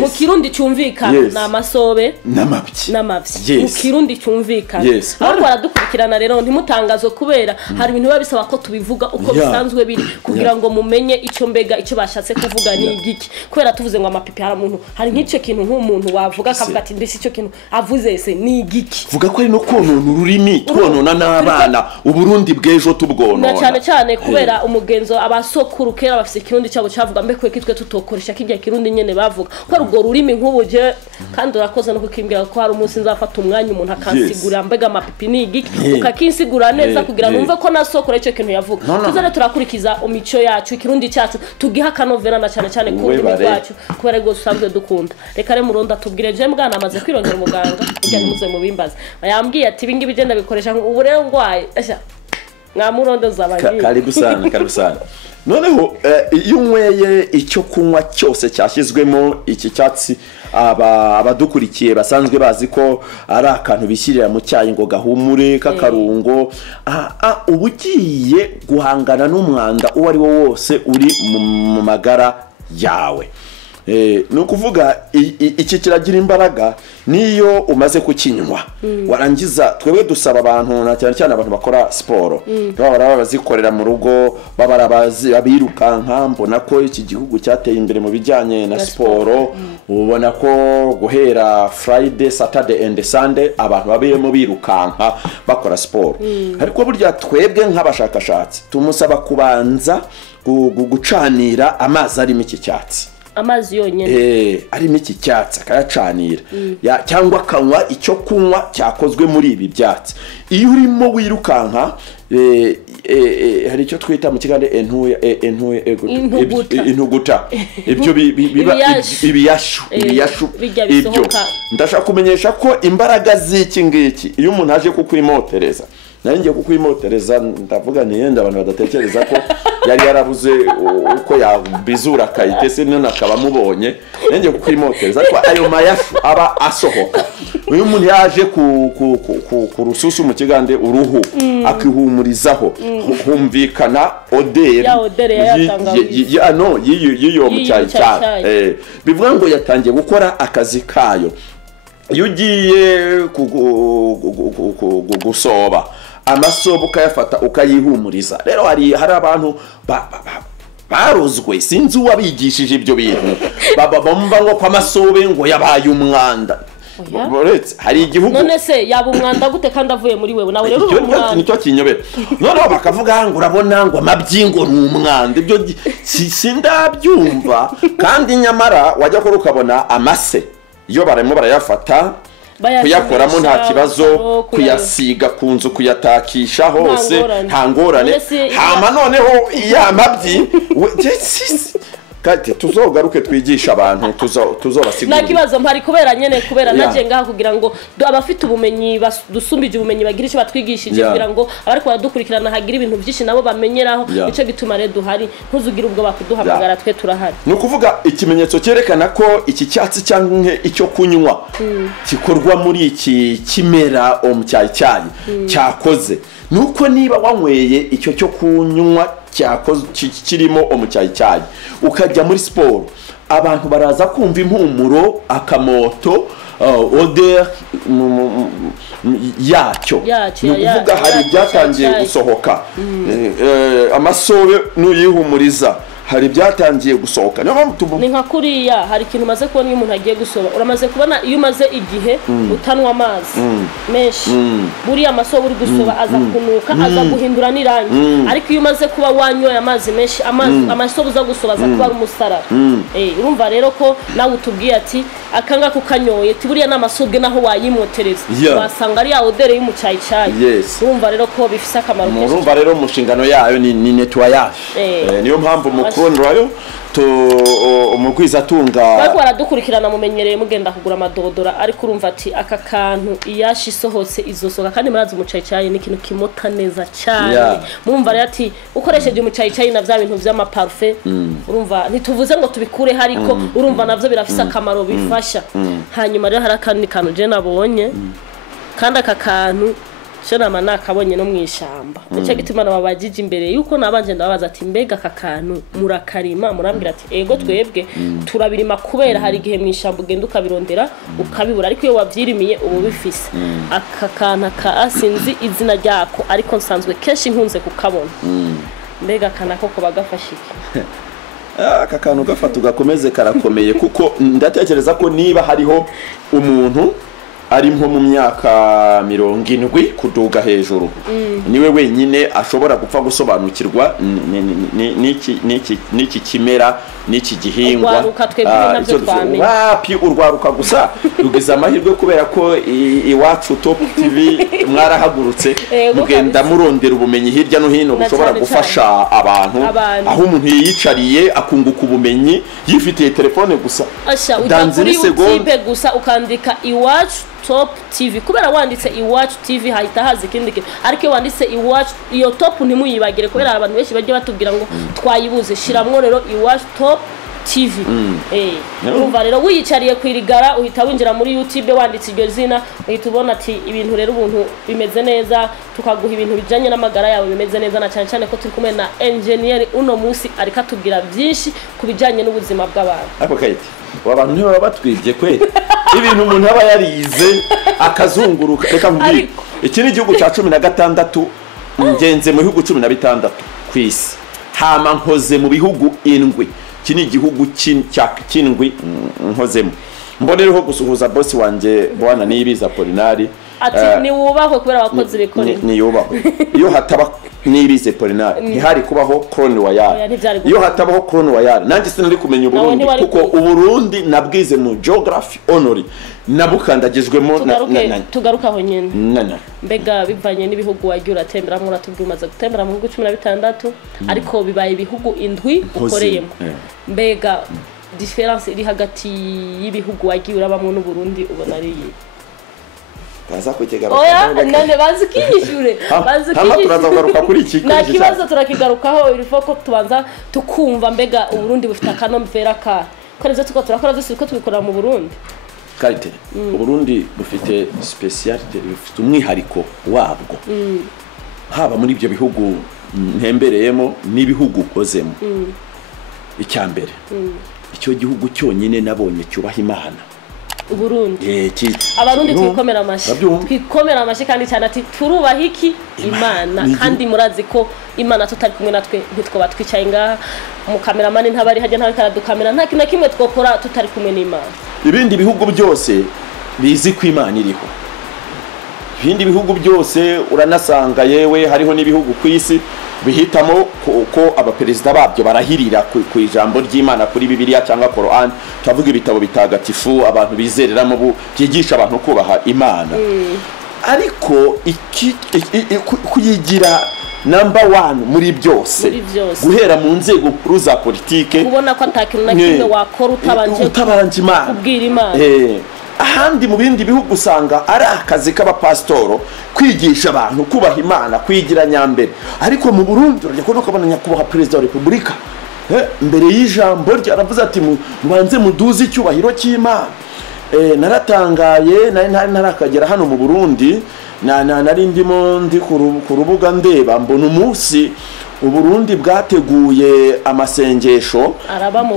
mu Kirundi cyumvikana na masobe n'amavyi mu Kirundi cyumvikana. Ariko baradukurikirana rero ntimutangazo kubera hari ibintu biba bisaba ko tubivuga uko bisanzwe biri kugira ngo mumenye icyo mbega icyo bashatse kuvuga ni igiki. Kubera tuvuze ngo amapipi hari umuntu hari nk'icyo kintu nk'umuntu wavuga akavuga ati mbese icyo kintu avuze se ni igiki. Vuga ko ari no konona ururimi twonona n'abana uburundi bw'ejo tubwonona. Na cyane kubera umugenzo abasokuru kera bafise Kirundi cyabo cyavuga mbekwe kitwe tutokoresha kijya Kirundi nyene bavuga ko rugo rurimi nk'ubuje, kandi urakoze no kukimbwira ko hari umunsi nzafata umwanya umuntu akansigura mbega amapipi ni igiki ukakinsigura neza kugira numve ko nasokora icyo kintu yavuga. Tuzane turakurikiza umico yacu Kirundi cyacu tugiha kanovera na cyane ku rurimi rwacu kubera ngo usanzwe dukunda. Reka re muronda tubwire je mbwana amaze kwirongera umuganga ujya muze mu bimbaza yambwiye ati ibingi bigenda bikoresha ubu rero ngwaye mwamurondo zabagiye. Karibu sana. Noneho iyo unyweye icyo kunywa cyose cyashyizwemo iki cyatsi, abadukurikiye basanzwe bazi ko ari akantu bishyirira mu cyayi ngo gahumure k'akarungo, ubugiye guhangana n'umwanda uwo ari wo wose uri mu magara yawe. No kuvuga iki kiragira imbaraga niyo umaze kukinywa. Warangiza twebwe dusaba abantu na cyane abantu bakora siporo baba bazikorera mu rugo babarabazi abirukanka. Mbona ko iki gihugu cyateye imbere mu bijyanye na siporo. Ubona ko guhera Friday, Saturday and Sunday abantu babiyemo birukanka bakora siporo. Ariko burya twebwe nk'abashakashatsi tumusaba kubanza gucanira amazi arimo iki cyatsi, amazi yonyene arimo iki cyatsi akayacanira cyangwa akanywa icyo kunywa cyakozwe muri ibi byatsi. Iyo urimo wirukanka hari icyo twita mu kigande intuguta ibyo biba ibiyashu ibyo. Ndashaka kumenyesha ko imbaraga z'iki ngiki iyo umuntu aje kukwimotereza, nanjye kukwimotereza ndavuga ni yenda abantu badatekereza ko yari yarabuze uko yabizura kayitese none akaba mubonye, nanjye kukwimotereza ko ayo mayashu aba asohoka. Uyu muntu yaje ku rususu mu kigande uruhu akihumurizaho humvikana oderi yiyo mu cyayi cyane. Bivuga ngo yatangiye gukora akazi kayo. Iyo ugiye gusoba amasobo ukayafata ukayihumuriza. Rero hari abantu barozwe sinzi uwabigishije ibyo bintu bumva ngo kwa masobe ngo yabaye umwanda. Hari igihugu none se yaba umwanda gute kandi avuye muri wewe nawe rero umwanda nicyo kinyobera. Noneho bakavuga ngo urabona ngo amabyingo ni umwanda. Ibyo sindabyumva kandi nyamara wajya ko ukabona amase iyo barimo barayafata kuyakoramo nta kibazo, kuyasiga ku nzu kuyatakisha hose nta ngorane. Hama noneho ya mabyi kati tuzogaruke twigisha abantu tuzobasigurira nta kibazo mpari kubera nyene kubera naje ngaha kugira ngo abafite ubumenyi dusumbije ubumenyi bagira icyo batwigishije kugira ngo abariko baradukurikirana hagira ibintu byinshi nabo bamenyeraho ico gituma rero duhari ntuzugira ubwo bakuduhamagara twe turahari ni ukuvuga ikimenyetso cyerekana ko iki cyatsi cyangwa icyo kunywa gikorwa muri iki kimera omucyayicyayi cyakoze nuko niba wanyweye icyo cyo kunywa kirimo omucyayicyayi ukajya muri siporo abantu baraza kumva impumuro akamoto odeur yacyo ni ukuvuga hari byatangiye gusohoka amasobe n'uyihumuriza hari byatangiye gusohoka ni nka kuriya hari ikintu umaze kubona iyo umuntu agiye gusoba uramaze kubona iyo umaze igihe utanwa amazi menshi buriya amasobe uri gusoba aza kunuka aza guhindura n'irangi ariko iyo umaze kuba wanyoye amazi menshi amasobe uza gusoba aza kuba ari umusarara urumva rero ko nawe utubwiye ati akanga kukanyoye buriya n'amasobwe naho wayimotereza wasanga ari ya odere y'umucyayicyayi urumva rero ko bifise akamaro kenshi urumva rero mu nshingano yayo ni nettoyage niyo mpamvu umukondo wayo umugwiza atunga bariko baradukurikirana mumenyereye mugenda kugura amadodora ariko urumva ati aka kantu iyashi isohotse izosoka kandi murazi umucyayicyayi ni ikintu kimota neza cyane mumva rero ati ukoresheje umucyayicyayi na vya bintu vy'amaparfum urumva ntituvuze ngo tubikure hariko urumva navyo birafise akamaro bifasha hanyuma rero hari akandi kantu je nabonye kandi aka kantu nama nakabonye no mwishamba nicyo gituma nababajije imbere yuko nabanje ndababaza ati mbega aka kantu murakarima murambira ati ego twebwe turabirima kubera hari igihe mwishamba ugenda ukabirondera ukabibura ariko iyo wavyirimiye ubu bifise aka kantu sinzi izina ryako ariko nsanzwe kenshi nkunze kukabona mbega kana koko bagafashike aka kantu gafata ugakomeze karakomeye kuko ndatekereza ko niba hariho umuntu ari nko mu myaka 70 kuduga hejuru niwe wenyine ashobora gupfa gusobanukirwa n'iki kimera n'iki gihingwa wapi urwaruka gusa rugize amahirwe kubera ko iwacu Top TV mwarahagurutse mugenda murondera ubumenyi hirya no hino bushobora gufasha abantu aho umuntu yiyicariye akunguka ubumenyi yifitiye telefone gusa danzini segonde gusa ukandika iwacu Top TV kubera wanditse iwacu TV hahita haza ikindi kintu ariko wanditse iwacu iyo top ntimuyibagire kubera abantu benshi bagiye batubwira ngo twayibuze shiramwo rero iwacu Top TV urumva rero wiyicariye kwirigara uhita winjira muri YouTube wanditse iryo zina uhita ubona ati ibintu rero ubuntu bimeze neza tukaguha ibintu bijanye n'amagara yawe bimeze neza na cyane cyane ko turi kumwe na engineer uno munsi ariko atubwira byinshi kubijanye n'ubuzima bw'abantu ako kayiti abantu ntibaba batwibye kweli ibintu umuntu aba yarize akazunguruka reka mbwira iki ni igihugu cya 16 ngenze mu bihugu 16 kwisi hama nkoze mu bihugu 7 iki ni igihugu cy'indwi nkozemo mbonereho gusuhuza boss wanje Bwana Niyibiza Polinari ati ni wubahwe kubera abakozi bikorera ni yubahwe iyo hataba Niyibize Polinari ntihari kubaho Clone Wayar iyo hatabaho Clone Wayar nanjye sinari kumenya Uburundi kuko Uburundi nabwize mu geography honori nabukandagijwemo tugarukaho nyene mbega bivanye n'ibihugu wagiye uratembera mu ratubwi umaze gutembera mu bihugu 16 ariko bibaye ibihugu 7 ukoreyemo mbega difference iri hagati y'ibihugu wagiye urabamwe n'Uburundi ubona ari baza kugera none bazikishure turazagaruka kuri iki na kibazo turakigarukaho irifo ko tubanza tukumva mbega Uburundi bufite akanomvera ka kwereza tuko turakora byose ko tubikora mu Burundi karite Uburundi bufite speciality bufite umwihariko wabwo haba muri ibyo bihugu ntembereyemo n'ibihugu kozemo icyambere icyo gihugu cyonyine nabonye cyubaha Imana Uburundi abarundi twikomera amashi kandi cyane ati turubaha iki Imana kandi murazi ko Imana tutari kumwe natwe ntitwoba twicaye ngaha mu cameraman ntabari hajya ntawe karadukamera nta kintu kimwe twokora tutari kumwe n'Imana ibindi bihugu byose bizi ko Imana iriho ibindi bihugu byose uranasanga yewe hariho n'ibihugu ku isi bihitamo ko abaperezida babyo barahirira ku ijambo ry'Imana kuri Bibiliya cyangwa Quran tuvuga ibitabo bitagatifu abantu bizereramo byigisha abantu kubaha Imana ariko kuyigira number 1 muri byose guhera mu nzego nkuru za politike ubona ko atakintu na kimwe wakora utabanje Imana kubwira Imana ahandi mu bindi bihugu usanga ari akazi k'abapasitoro kwigisha abantu kubaha Imana kwigira nyambere ariko mu Burundi urajya kubona ukabona nyakubahwa perezida wa repubulika mbere y'ijambo rye aravuze ati mubanze muduze icyubahiro cy'Imana naratangaye narakagera hano mu Burundi nari ndimo ndi ku rubuga ndeba mbona umunsi Uburundi bwateguye amasengesho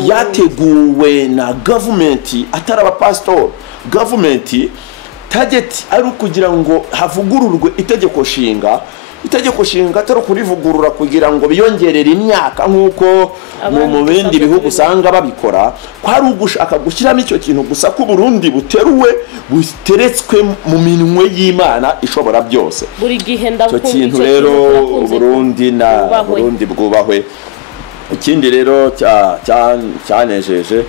yateguwe na government atari abapastor government target ari kugira ngo havugururwe itegeko shinga atari kurivugurura kugira ngo biyongerere imyaka nkuko mu bindi bihugu usanga babikora kwari ugushaka gushyiramo icyo kintu gusa ko Burundi buteretswe mu minwe y'Imana ishobora byose buri gihe ndakumva icyo kintu rero Burundi bwubahwe ikindi rero cyanejeje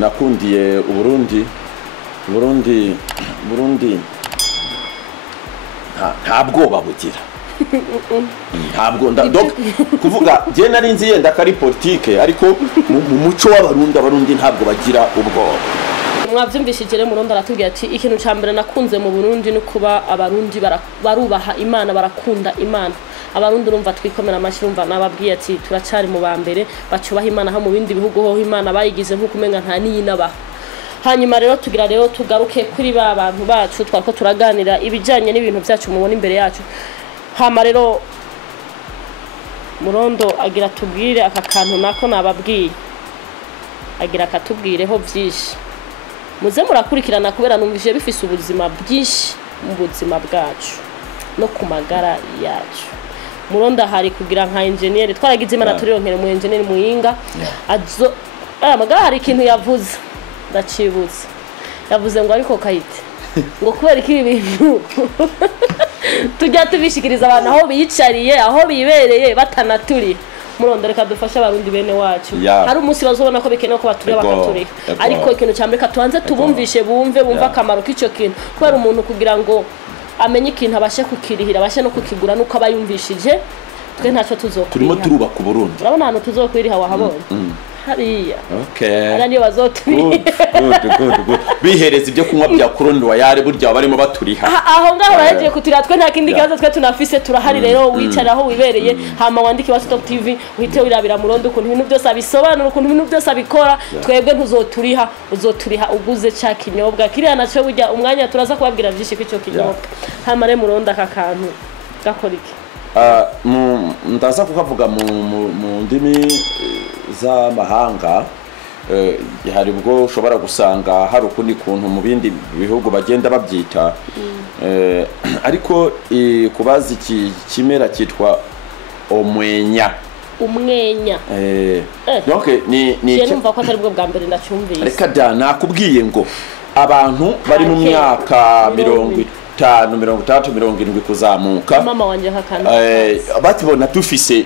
nakundiye Burundi nta bwoba bugira ntabwo kuvuga je nari nzi yenda kari politike ariko mu muco w'abarundi ntabwo bagira ubwoba mwavyumvishije rero Murundi aratubwira ati ikintu cyambere nakunze mu Burundi no kuba abarundi barubaha Imana barakunda Imana abarundi urumva twikomera amashi urumva nababwiye ati turacari mu bambere bacubaha Imana ha mu bindi bihugu ho Imana bayigize nko kumenga nta niyinabaha hanyuma rero tugaruke kuri ba bantu bacu twako turaganira ibijanye n'ibintu byacu mubona imbere yacu hama rero Murondo agira tubwire aka kantu nako nababwiye agira katubwireho byinshi muze murakurikirana kubera numvije bifise ubuzima bwinshi mu buzima bwacu no ku magara yacu Murondo hari kugira nka engineer twaragize Imana turironkere mu engineer Muyinga azo magara hari ikintu yavuze ndacibutse yavuze ngo ariko Kayite ngo kubera iki ibintu tujya tubishikiriza abantu aho biyicariye aho bibereye batanaturi Murondo reka dufasha abarundi bene wacu hari umunsi bazobona ko bikenewe ko baturiye bakaturiye ariko ikintu cyambere katuanze tubumvishe bumve akamaro k'icyo kintu kubera umuntu kugira ngo amenye ikintu abashe kukirihira abashe no kukigura nuko abayumvishije twe ntacyo tuzokwiha turimo turubaka Burundi urabona hano tuzokwiriha wahabonye hariya ara niyo bazoturiha good bihereza ibyo kunywa bya Burundi wayare burya barimo baturiha aho ngaho bagiye kuturiha twe nta kindi kibazo twe tunafise turahari rero wicara aho wibereye hama wandike wa Stop TV uhite wirabira Murondo ukuntu ibintu byose abisobanura ukuntu ibintu byose abikora twebwe ntuzoturiha uzoturiha uguze cya kinyobwa kiriya naco burya umwanya turaza kubabwira byinshi kw'icyo kinyobwa hama re Murondo aka kantu gakora iki ndaza kukavuga mu ndimi z'amahanga hari ubwo ushobora gusanga hari ukundi kuntu mu bindi bihugu bagenda babyita ariko kubaza iki kimera cyitwa umwenya donc ni numva ko atari bwo bwa mbere ndacyumvise reka da nakubwiye ngo abantu bari mu myaka 50 60 kuzamuka mama wanje hakana batibona tufise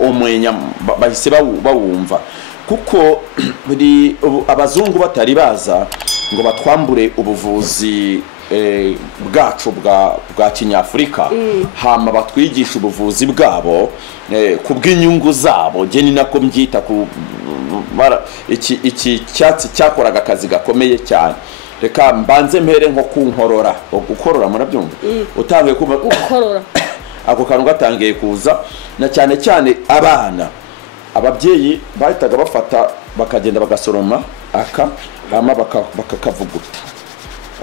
umwenya bahise bawumva kuko buri abazungu batari baza ngo batwambure ubuvuzi bwacu bwa kinyafrika hama batwigisha ubuvuzi bwabo kubw'inyungu zabo je ni nako mbyita ku iki cyatsi cyakoraga akazi gakomeye cyane reka mbanze mpere nko kunkorora gukorora murabyumva utangiye kuba gukorora ako kantu gatangiye kuza na cyane abana ababyeyi bahitaga bafata bakagenda bagasoroma hama bakakavuguta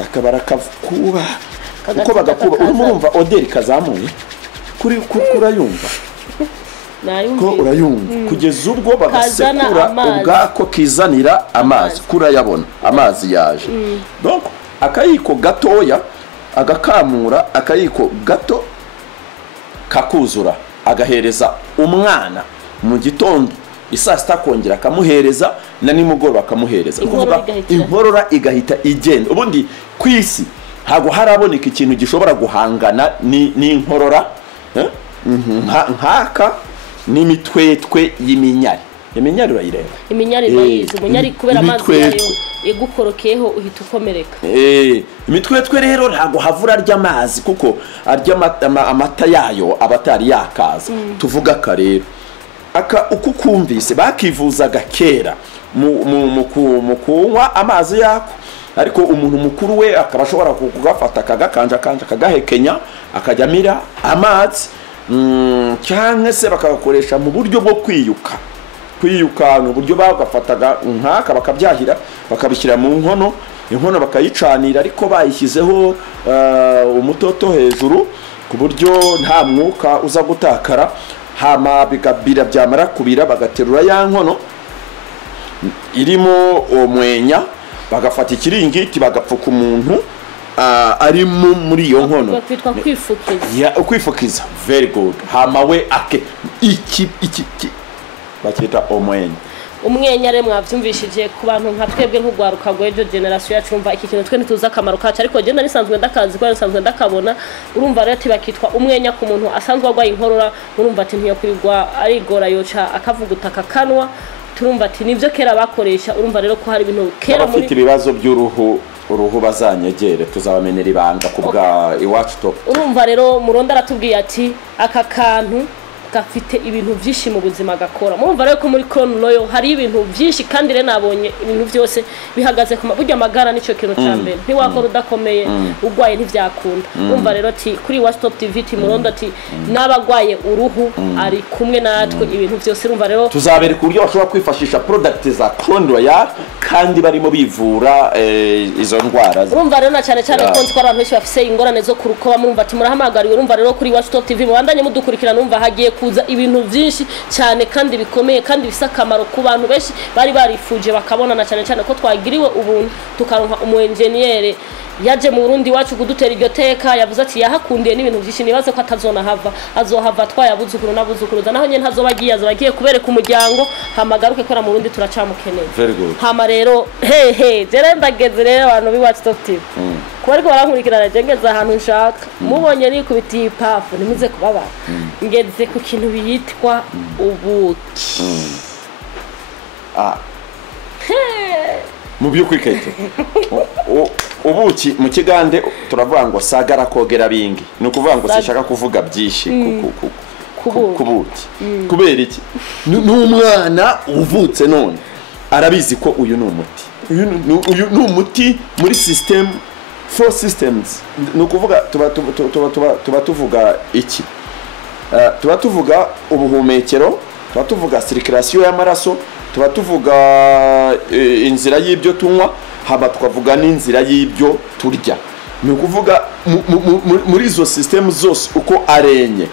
akabara kavukuba uko bagakuba urumva oderi kazamuye kuri kurayumva ko urayumva kugeza ubwo bagasekura ubwako kizanira amazi kurayabona amazi yaje donc akayiko gatoya agakamura akayiko gato kakuzura agahereza umwana mu gitondo isasta kongera kamuhereza na nimugoro bakamuhereza kuvuga inkorora igahita igenda ubundi kwisi hago haraboneka ikintu gishobora guhangana ni inkorora nkaka n'imitwetwe y'iminyari iminyari urayireba iminyari bayizi umunyari kubera amazi yayo igukorokeyeho uhita ukomereka imitwetwe rero ntago havura ry'amazi kuko arya amata yayo abatari yakaza tuvuga karero uko kumvise bakivuzaga kera mu kunywa amazi yako ariko umuntu mukuru we akaba ashobora kugafata akagakanja akagahekenya akajyamira amazi cyangwa se bakabakoresha mu buryo bwo kwiyuka ni uburyo bagafataga nkaka bakabyahira bakabishyira mu inkono bakayicanira ariko bayishyizeho umutoto hejuru ku buryo nta mwuka uza gutakara hama bigabira byamara kubira bagaterura ya nkono irimo umwenya bagafata ikiringiti bagapfuka umuntu ari muri iyo nkono bakitwa kwifukiza kwifukiza very good hama we iki bakita umwenya re mwavyumvishije ku bantu nka twebwe nk'ugwaruka rw'ejo generation yacu umva iki kintu twe ntituza akamaro kacu ariko je narisanzwe ndakazi ko narisanzwe ndakabona urumva rero bakitwa umwenya ku muntu asanzwe agwaye inkorora urumva ati ntiyo kurirwa ari gora yoca akavuguta kakanwa turumva ati nivyo kera bakoresha urumva rero ko hari ibintu kera muri ibibazo by'uruhu bazanyegere tuzabamenera ibanga kubwa iwacu top urumva rero muronda aratubwiye ati aka kantu gafite ibintu byinshi mu buzima gakora murumva rero ko muri Crown Royal hari ibintu byinshi kandi rero nabonye ibintu byose bihagaze ku buryo amagara nico kintu cyambere ntiwakora udakomeye ugwaye ntivyakunda urumva rero ati kuri Watch Top TV muronda ati nabagwaye uruhu ari kumwe natwe ibintu byose urumva rero tuzabere ku buryo bashobora kwifashisha product za Crown Royal kandi barimo bivura izo ndwara urumva rero na cyane ko nzi ko abantu benshi bafise ingorane zo kurukoba murumva ati murahamagariwe urumva rero kuri Watch Top TV mubandanye mudukurikirana urumva hagiye kuza ibintu byinshi cyane kandi bikomeye kandi bisa akamaro ku bantu benshi bari barifuje bakabona na cyane ko twagiriwe ubuntu tukaronka umu-engineer yaje mu Burundi wacu kudutera iryo teka yavuze ati yahakundiye n'ibintu byinshi nibaze ko atazona hava azohava twayabuzukuru nabuzukuruza naho nyene azobagiye kubereka umuryango hamagaruke ko na mu Burundi turacamukeneye hama rero jere ndageze rero abantu bi Watch Top TV kuba ariko barankurikirana jengeza ahantu nshaka mubonye nikubitiye ipafu nimuze kubabara ngeze ku kintu biyitwa ubuki mu by'ukwikete ubuki mu kigande turavuga ngo sagara kogera bingi ni ukuvuga ngo sishaka kuvuga byinshi kubuki kubera iki n'umwana uvutse none arabizi ko uyu ni umuti uyu ni umuti muri system four systems ni ukuvuga tuba tuvuga iki tuba tuvuga ubuhumekero tuba tuvuga circulation y'amaraso tuba tuvuga inzira y'ibyo tunywa haba twavuga n'inzira y'ibyo turya ni ukuvuga muri izo system zose uko arenye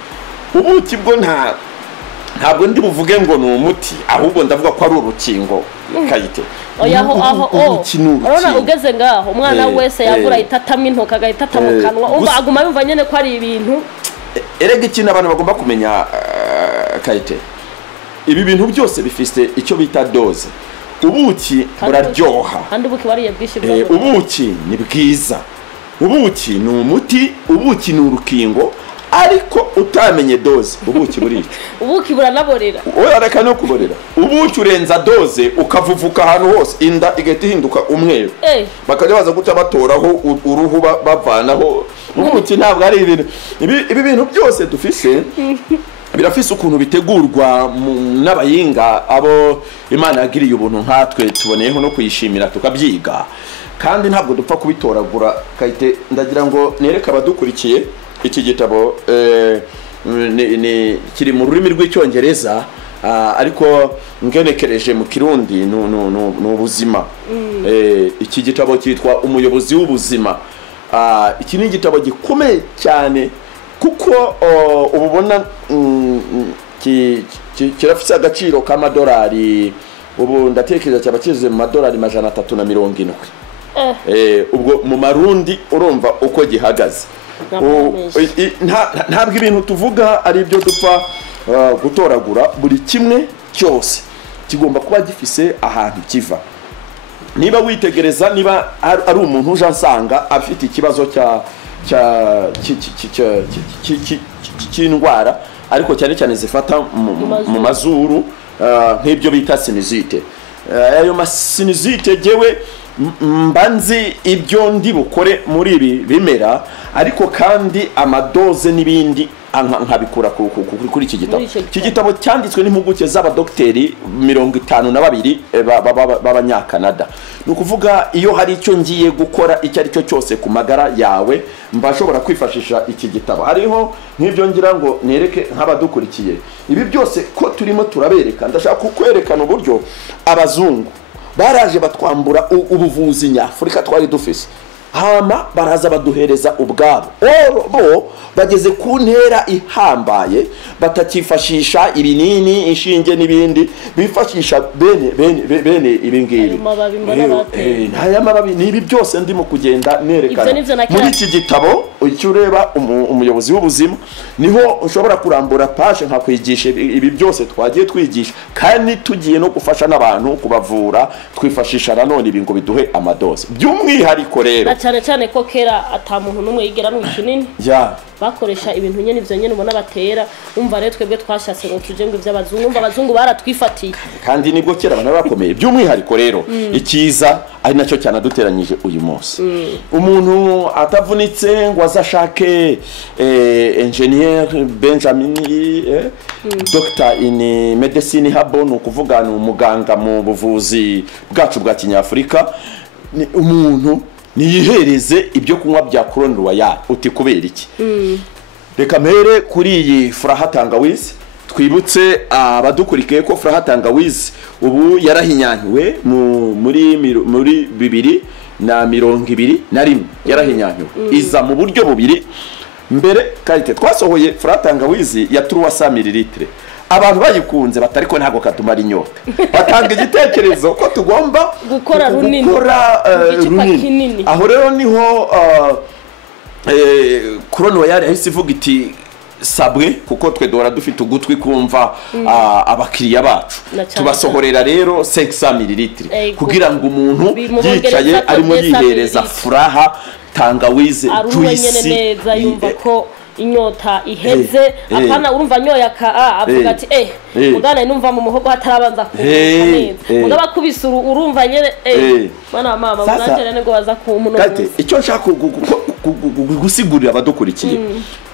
ubuki bwo ntabwo ndi buvuge ngo ni umuti ahubwo ndavuga ko ari urukingo kayite urabona ugeze ngaho umwana wese yavura itatama intoka agahita atamukanwa umva aguma yumva nyene ko ari ibintu erega ikintu abantu bagomba kumenya kayite ibi bintu byose bifite icyo bita doze ubuki buraryoha kandi ubuki bariye bwishi ubuki ni bwiza ubuki ni umuti ubuki ni urukingo ariko utamenye doze ubuki burica ubuki buranaborera reka no kuborera ubuki urenza doze ukavuvuka ahantu hose inda igahita ihinduka umweru bakajya baza guca batoraho uruhu bavanaho ubuki ntabwo ari ibintu ibi bintu byose dufise birafise ukuntu bitegurwa n'abayinga abo Imana yagiriye ubuntu nkatwe tuboneyeho no kuyishimira tukabyiga kandi ntabwo dupfa kubitoragura kayite ndagira ngo nereka abadukurikiye iki gitabo kiri mu rurimi rw'icyongereza ariko ngenekereje mu kirundi ni ubuzima iki gitabo cyitwa umuyobozi w'ubuzima iki ni igitabo gikomeye cyane kuko ububona kirafise agaciro k'amadolari ubu ndatekereza cyaba kize mu madolari 370 ubwo mu marundi urumva uko gihagaze ntabwo ibintu tuvuga ari byo dupfa gutoragura buri kimwe cyose kigomba kuba gifise ahantu kiva niba witegereza niba ari umuntu uje ansanga afite ikibazo cy'indwara ariko cyane cyane zifata mu mazuru nk'ibyo bita sinizite. Ayo masinizite jewe mbanzi ibyo ndi bukore muri ibi bimera, ariko kandi amadoze n'ibindi nkabikura kuri iki gitabo. Iki gitabo cyanditswe n'impuguke z'abadokteri 52 b'abanyakanada. Ni ukuvuga iyo hari icyo ngiye gukora icyo ari cyo cyose ku magara yawe, mbashobora kwifashisha iki gitabo. Hariho nk'ibyo ngira ngo nereke nk'abadukurikiye ibi byose ko turimo turabereka. Ndashaka kukwerekana uburyo abazungu baraje batwambura ubuvuzi nyafurika twari dufise, hama baraza baduhereza ubwabo. Bo bageze ku ntera ihambaye, batakifashisha ibinini, inshinge n'ibindi, bifashisha bene ibingibi. Aya mababi nibi byose ndimo kugenda nerekana muri iki gitabo. Icyo ureba umuyobozi w'ubuzima niho ushobora kurambura page nkakwigisha ibi byose twagiye twigisha, kandi tugiye no gufasha n'abantu kubavura, twifashisha nanone ibi ngo biduhe amadoze by'umwihariko. Rero cyane ko kera atamuntu numwe yigera n'ukinini bakoresha ibintu nyene ivyo nyene ubona batera. Umva rero twebwe twashatse ngo tuje ngo ivy'abazungu, umva abazungu baratwifatiye, kandi nibwo kera abantu bakomeye by'umwihariko. Rero ikiza ari nacyo cyane duteranyije uyu munsi. Umuntu atavunitse ngo azashake engineer Benjamin doctor in medicine habo, ni ukuvuga ni umuganga mu buvuzi bwacu bwa kinyafurika. Umuntu niyihereze ibyo kunywa bya Crown Royal. Uti kubera iki? Reka mpere kuri iyi Furaha Tangawizi. Twibutse abadukurikiye ko Furaha Tangawizi ubu yarahinyanywe muri 2021 yarahinyanywe, iza mu buryo bubiri. Mbere karite twasohoye Furaha Tangawizi ya 300 ml. Abantu bayikunze batari ko ntago katumara inyota, batanga igitekerezo ko tugomba gukora runini. Aho rero niho Crown Royal yahise ivuga iti sabwe, kuko twe dora dufite ugutwi kumva abakiriya bacu, tubasohorera rero 500 ml kugira ngo umuntu yicaye arimo yihereza Furaha Tangawizi juice neza, yumva ko inyota iheze. Apana urumva nyoya ka avuga ati mugana numva mu muhogo hatarabanza neza, mugaba kubisuru urumva nyene bana mama mwanjere nego baza ku muntu. Icyo nshaka gusigurira abadukurikiye,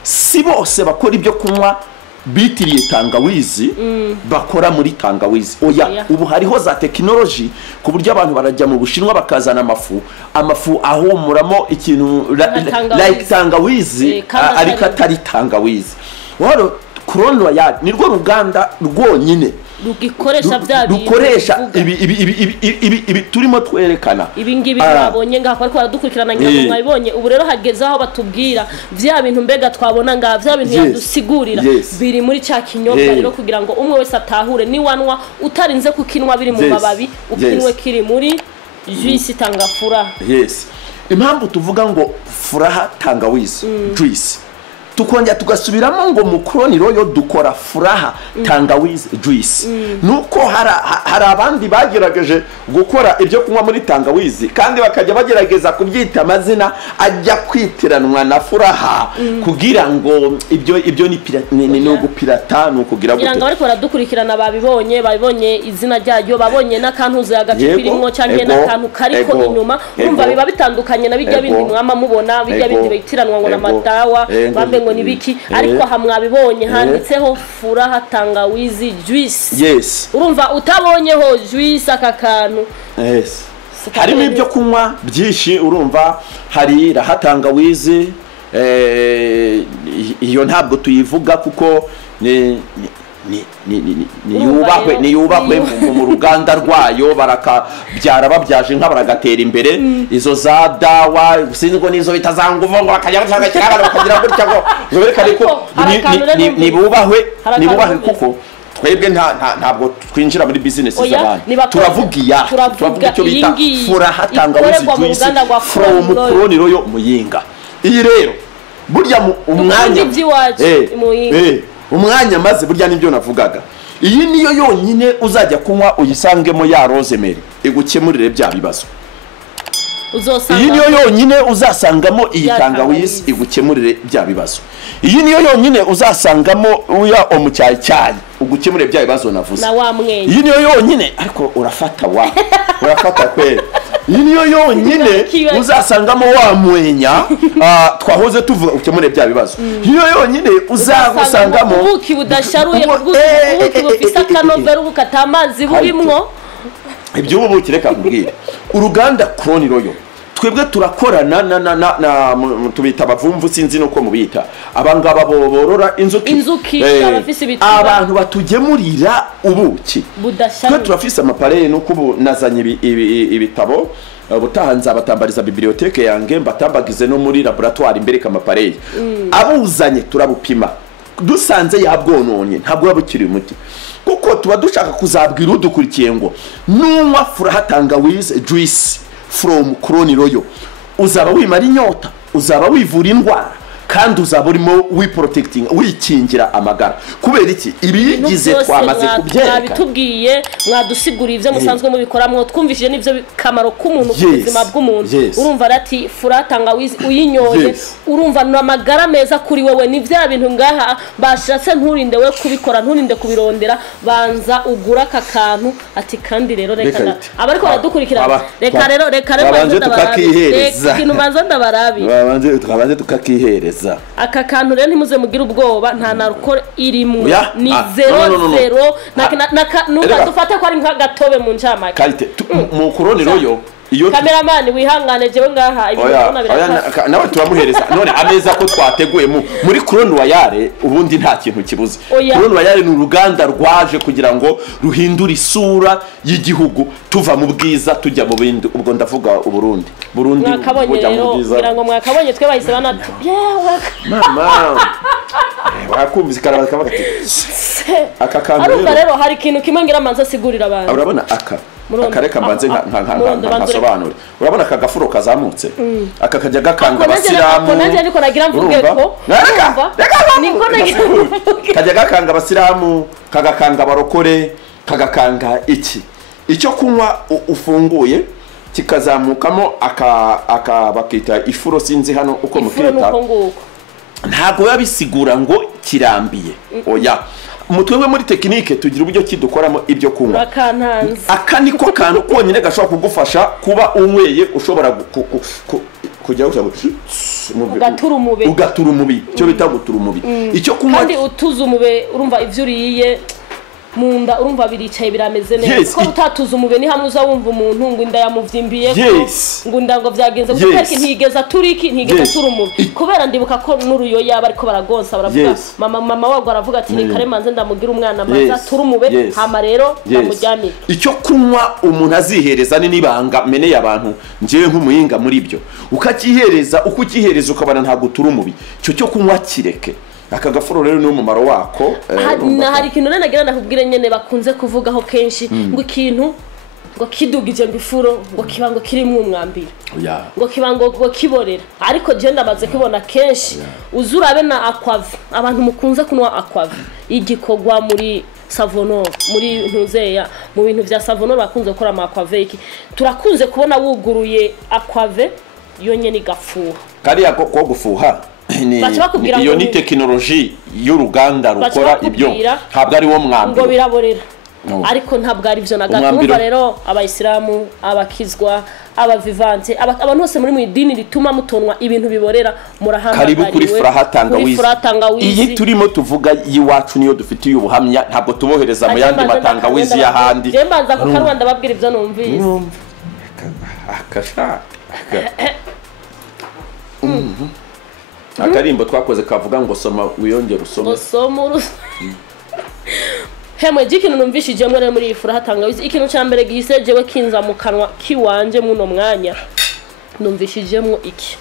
si bose bakora ibyo kunywa bitiriye tangawizi bakora muri tangawizi. Oya, ubu hariho za technology ku buryo abantu barajya mu Bushinwa bakazana amafu ahumuramo ikintu like tangawizi ariko atari tangawizi. Waro Crown Royal ni rwo ruganda rwonyine rugikoresha bya dukoresha ibi turimo twerekana. Ibi ngibi babonye ngako ariko baradukurikirana ngira mwabibonye. Ubu rero hageze aho batubwira vya bintu mbega twabona nga vya bintu yadusigurira biri muri cya kinyobwa rero, kugira ngo umwe wese atahure ni wanwa utarinze kukinwa biri mu mababi, ukinwe kiri muri juice Tangafura. Impamvu tuvuga ngo Furaha Tangawizi juice, tukongera tugasubiramo ngo mu Crown Royal dukora Furaha Tangawizi juice. Nuko hari abandi bagerageje gukora ibyo kunywa muri tangawizi, kandi bakajya bagerageza kubyita amazina ajya kwitiranwa na Furaha, kugira ngo ibyo ni ugupirata, ni ukugira gute. Iranga ariko baradukurikirana babibonye izina ryayo, babonye n'akantuze y'agacipirimo cyangwa n'akantu kariko inyuma. Urumva biba bitandukanye na bijya bindi mwama mubona, bijya bindi bitiranwa ngo na matawa bambe ngo nibiki, ariko hamwabibonye handitseho Furaha Tangawizi juice. Urumva utabonyeho juice aka kantu. Harimo ibyo kunywa byinshi, urumva hari Raha Tangawizi, iyo ntabwo tuyivuga kuko niyubahwe mu ruganda rwayo, barakabyara babyaje nka baragatera imbere. Izo za dawa sinzi ngo nizo bitazanguva ngo bakajya bashaka kirabara bakagira gutya ngo berekane ko nibubahwe kuko twebwe ntabwo twinjira muri business z'abantu, turavuga icyo bita Furaha Tangawizi juice from Crown Royal Muyinga. Iyi rero burya umwanya maze burya nibyo navugaga. Iyi niyo yonyine uzajya kunywa uyisangemo ya rosemary igukemurire bya bibazo. Iyi niyo yonyine uzasangamo iyi tangawizi igukemurire bya bibazo. Iyi niyo yonyine uzasangamo uya omucyayicyayi ugukemure bya bibazo navuze na wa mwenye iyi niyo yonyine ariko urafata kweli iyi niyo yonyine uzasangamo wa mwenya twahoze tuvuga ukemure bya bibazo iyo yonyine uzagusangamo ubuki budasharuye ubuki bufise akanovera ubukata amazi burimwo ibyo ubuki reka mbwire uruganda Crown Royal twebwe turakorana na tubita abavumvu sinzi nuko mubita abangaba borora inzuki abafise ibituba abantu batugemurira ubuki budasharuye turafise amapareye nuko ubu nazanye ibitabo butahanza abatambariza bibliothèque yange mbatambagize no muri laboratoire imbere kamapareye abuzanye turabupima dusanze yabwononye ntabwo yabukiri umuti kuko tuba dushaka kuzabwira udukurikiye ngo nunywa furaha tangawizi juice from Crown Royal uzaba wimara inyota uzaba wivura indwara kandi uzaba urimo wiprotecting wikingira amagara kubera iki ibigize twamaze kubyeka bitubwiye mwadusiguriye ivyo musanzwe mubikoramwo twumvishije n'ivyo kamaro k'umuntu ku buzima bw'umuntu urumva ati furatanga wizi uyinyoye urumva n'amagara meza kuri wewe ni vya bintu ngaha bashatse nturinde we kubikora nturinde kubirondera banza ugura aka kantu ati kandi rero reka abariko baradukurikira reka banje tukakihereza ikintu banza ndabarabi banje tukakihereza aka kantu rero ntimuze mugira ubwoba nta narukore irimo ni 00 nuka dufate ko ari nk'agatobe mu ncamake kalite mu Crown Royal iyo cameraman wihangane jewe ngaha ibintu biraka nawe turamuhereza none ameza ko twateguye muri Crown Royal ubundi nta kintu kibuze Crown Royal ni uruganda rwaje kugira ngo ruhindure isura y'igihugu tuva mu bwiza tujya mu bindi ubwo ndavuga uburundi bujya mu bwiza kugira ngo mwakabonye twe bahise banati yewe mama bakumvise karabaka bakati aka kantu rero hari ikintu kimwe ngira manza sigurira abantu urabona akareka mbanze nkasobanure urabona aka gafuro kazamutse aka kajya gakanga abasilamu nanje ariko nagira mvuge ko kajya gakanga abasilamu kagakanga abarokore kagakanga icyo kunywa ufunguye kikazamukamo aka bakita ifuro sinzi hano uko mukita ntago yabisigura ngo kirambiye oya mutwebwe muri tekinike tugira uburyo kidukoramo ibyo kunywa aka niko kantu konyine gashobora kugufasha kuba unyweye ushobora kujya ugatura umubi cyo bita gutura umubi icyo kunywa kandi utuza umube urumva ivyo uriye munda urumva biricaye birameze neza ko utatuza umube ni hamwe uzawumva umuntu ngo inda yamuvyimbiye ngo ndango vyagenze kuko ntigeza turiki ntigeza turumubi kubera ndibuka ko n'uruyo yaba ariko baragonsa baravuga mama wagwa aravuga ati ni kare manze ndamugira umwana maza turumube hama rero ndamujyamira icyo kunywa umuntu azihereza ni nibanga mene y'abantu njewe nk'umuyinga muri byo ukakihereza uko ukihereza ukabana ntago turumubi cyo kunywa kireke aka gafuro rero ni umumaro wako hari ikintu rero nagira nakubwire nyene bakunze kuvugaho kenshi ngo ikintu ngo kidugije ngifuro ngo kibango kirimwe umwambira ngo kibango ngo kiborera ariko je ndamaze kubona kenshi uzurabe na aquave abantu mukunze kunwa aquave igikogwa muri Savonor muri ntuzeya mu bintu vya Savonor bakunze gukora ama aquave iki turakunze kubona wuguruye aquave yonyene gafuha kari yako ko gufuha iyo ni tekinoloji y'uruganda rukora ibyo ntabwo ari wo mwambiro ngo biraborera ariko ntabwo ari byo nagatumva rero abayisilamu abakizwa abavivante abantu bose muri mu dini rituma mutonwa ibintu biborera murahamba karibu kuri furahatangawizi iyi turimo tuvuga yiwacu niyo dufite ubuhamya ntabwo tubohereza mu yandi matangawizi y'ahandi je mbanza ku Rwanda babwira ibyo numvise akarimbo twakoze kavuga ngo soma wiyongera usome hemwe ikintu numvishije mwe muri furaha tangawizi ikintu cyambere gihise jewe kinza mu kanwa kiwanje muno mwanya numvishijemo iki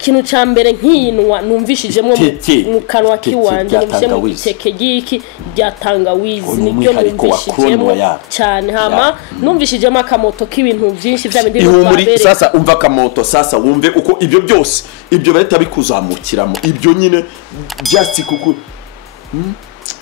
ikintu cyambere nkiyinwa numvishijemo mu kanwa kiwanje numvishijemo iteke giki bya tangawizi nibyo numvishijemo cyane hama numvishijemo akamoto k'ibintu byinshi bya bindi ihumuri sasa umva akamoto sasa wumve uko ibyo byose ibyo bahita bikuzamukiramo ibyo nyine byatsi kuko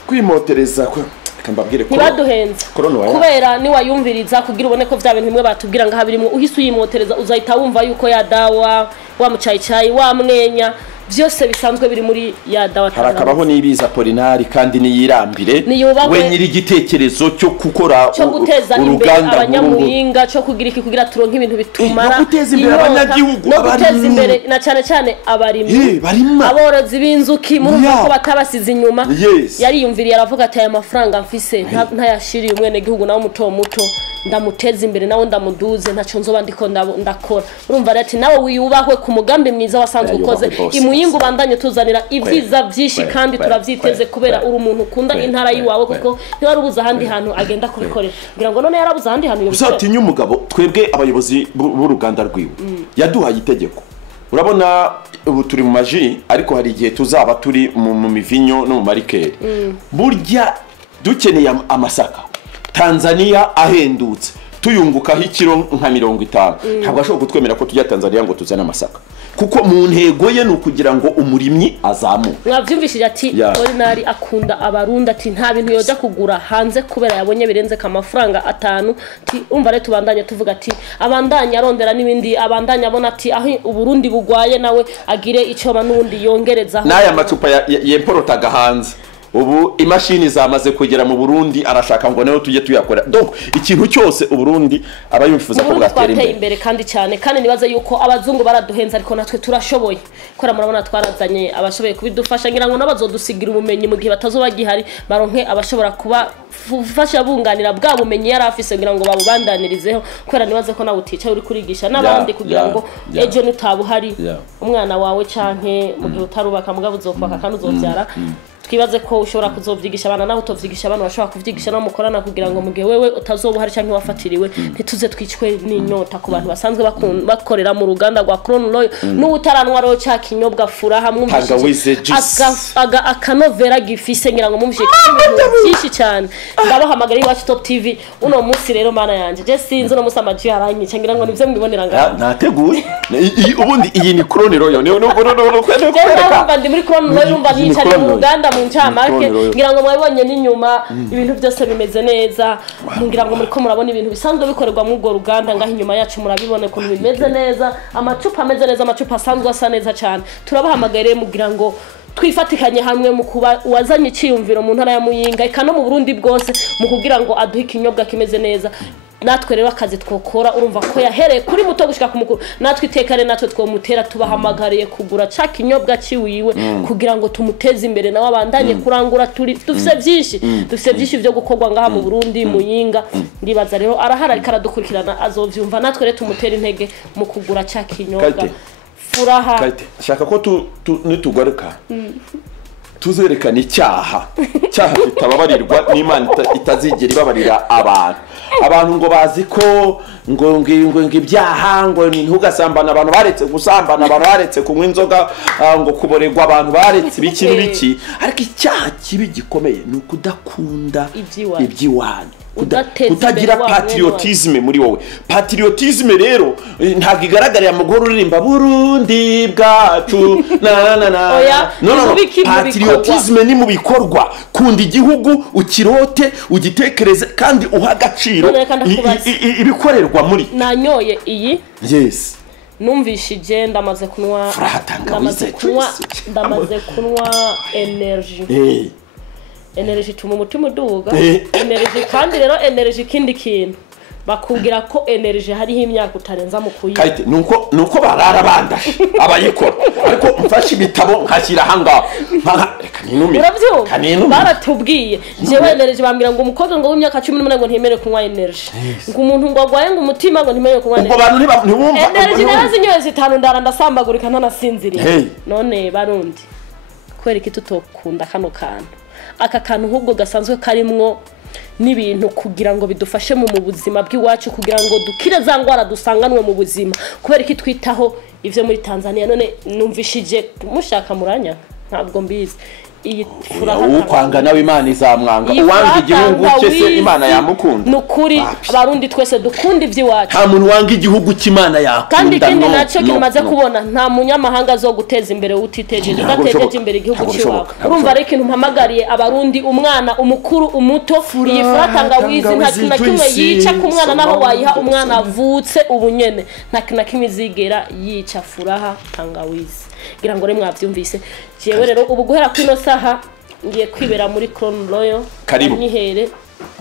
kwimotereza kwa kambabwire ko nibaduhenza kubera ni wayumviriza kugira ubone ko vya bintu bimwe batubwira ngaha birimo uhise uyimotereza uzahita wumva yuko ya dawa wa mucayicayi wa mwenya byose bisanzwe biri muri ya dawa Tangawizi. harakabaho nibiza Polinari kandi niyirambire we nyiri igitekerezo cyo gukora cyo guteza imbere abanyamuyinga cyo kugira iki kugira turonke ibintu bitumara no guteza imbere abanyagihugu no guteza imbere na cyane abarimyi aborozi b'inzuki murumva ko batabasize inyuma yariyumviriye aravuga ati aya mafaranga mfise ntayashiriye umwene gihugu nawo muto ndamuteza imbere nawo ndamuduze ntaco nzoba ndiko ndakora urumva ati nawe wiyubahwe ku mugambi mwiza wasanzwe ukoze imuyinga ubandanye tuzanira ibyiza byinshi kandi turavyiteze kubera uri umuntu ukunda intara yiwawe kuko ntwari ubuza handi hantu agenda kubikorera ngira ngo none yarabuza handi hantu uzatinya umugabo twebwe abayobozi b'uruganda rwiwe yaduhaye itegeko urabona ubu turi mu maji ariko hari igihe tuzaba turi mu mivinyo no mu marikeri burya dukeneye amasaka Tanzania ahendutse tuyungukaho ikiro nka 50 ntabwo ashobora kutwemera ko tujya Tanzania ngo tuzane amasaka kuko mu ntego ye no kugira ngo umurimyi azamuke mwavyumvishije ati Polinari akunda abarundi ati nta bintu yoja kugura hanze kubera yabonye birenze ka mafaranga 5 ati umva rero tubandanye tuvuga ati abandanye arondera n'ibindi abandanye abona ati aho uburundi bugwaye nawe agire ico banundi yongerezaho naya macupa yemporotaga hanze ubu imashini zamaze kugera mu Burundi arashaka ngo nayo tujye tuyakora donc ikintu cyose uburundi abayumfuza ko bwatera imbere kandi cyane kandi nibaza yuko abazungu baraduhenza ariko natwe turashoboye kora murabona twarazanye abashoboye kubidufasha ngira ngo nabazodusigira ubumenyi mu gihe batazoba gihari baronke abashobora kuba fasha bunganira bwa bumenyi yarafise ngira ngo babubandanirizeho kwera nibaze ko nawe uticaye uri kurigisha nabandi kugira ngo ejo nutabuhari umwana wawe canke mu gihe utarubaka mugabo uzopaka kandi uzovyara twibaze ko ushobora kuzovyigisha abana naho utovyigisha abana bashobora kuvyigisha no mukorana kugira ngo mugihe wewe utazobuhari canke wafatiriwe ntituze twicwe n'inyota ku bantu basanzwe bakorera mu ruganda rwa Crown Royal n'utaranwa ro cya kinyobwa Furaha mwumvise akanovera gifise ngira ngo mumvise byinshi cyane ndabahamagara iwacu Top TV uno munsi rero mana yanje je sinzi no musa amaji yaranyice ngira ngo nivyo mwibonera ngaho nateguye ubundi iyi ni Crown Royal no kwenda ndi muri Crown Royal umva nicare mu ruganda mu ncamake ngira ngo mwabonye n'inyuma ibintu byose bimeze neza ngira ngo muri ko murabona ibintu bisanzwe bikorerwa mu go ruganda ngaho inyuma yacu murabibone ko bimeze neza amacupa ameze neza amacupa asanzwe asa neza cyane turabahamagare mugira ngo twifatikanye hamwe mu kuba wazanye cyiyumviro mu ntara ya Muyinga ikano mu Burundi bwose mu kugira ngo aduhe ikinyobwa kimeze neza natwe rero akazi twokora urumva ko yahereye kuri muto gushika ku mukuru natwe itekare natwe twomutera tubahamagariye kugura ca kinyobwa ciwiwe kugira ngo tumuteze imbere nawe abandanye kurangura dufise byinshi byo gukorwa ngaha mu Burundi Muyinga ndibaza rero arahara karadukurikirana azovyumva natwe rero tumutera intege mu kugura ca kinyobwa Furaha shaka ko nitugaruka tuzerekana icyaha kitababarirwa n'Imana itazigera ibabarira abantu ngo bazi ko ngo ibyaha ngo ntugasambana abantu baretse gusambana abantu baretse kunywa inzoga ngo kuborerwa abantu baretse biki ariko icyaha kibi gikomeye ni ukudakunda ibyiwanyu kutagira patriotisme muri wowe patriotisme rero ntago igaragarira mu goro uririmba Burundi bwacu no patriotisme ni mu bikorwa kunda igihugu ukirote ugitekereze kandi uha agaciro ibikorerwa muri nanyoye iyi yes numvishije ndamaze kunwa energy energy tuma umutima uduga energy kandi rero energy kindi kintu bakubwira ko energy hariho imyaka utarenza mu kuyiga kayite nuko barara bandashe abayikora ariko mfashe ibitabo nkashyira hanga uravyumva baratubwiye jewe energy bambira ngo umukobwa ngo w'imyaka 18 ngo ntimere kunywa energy ngo umuntu ngo agwaye ngo umutima ngo ntimere kunywa energy abantu ntibumva energy narazinyoye 5 ndara ndasambagurika ntanasinziriye none barundi kwereka itutokunda kano kantu aka kantu hubwo gasanzwe karimwo n'ibintu kugira ngo bidufashe mu buzima bw'iwacu kugira ngo dukire za ngwara dusanganwe mu buzima kubera iki twitaho ivyo muri Tanzania none numvishije mushaka muranya ntabwo mbizi iyi Furaha ukwanga nawe Imana izamwanga uwanga igihugu cyese Imana yamukunda nukuri abarundi twese dukunda iby'iwacu nta muntu wanga igihugu cy'Imana yakunda kandi kindi nacyo kimaze kubona nta munyamahanga zo guteza imbere utiteje udatejeje imbere igihugu cy'iwacu urumva rero ikintu mpamagariye abarundi umwana umukuru umuto iyi Furaha Tangawizi nta kintu na kimwe yica ku mwana naho wayiha umwana avutse ubunyene nta kintu na kimwe zigera yica Furaha Tangawizi ngira ngo mwavyumvise jewe rero ubu guhera ku ino saha ngiye kwibera muri Crown Royal nihere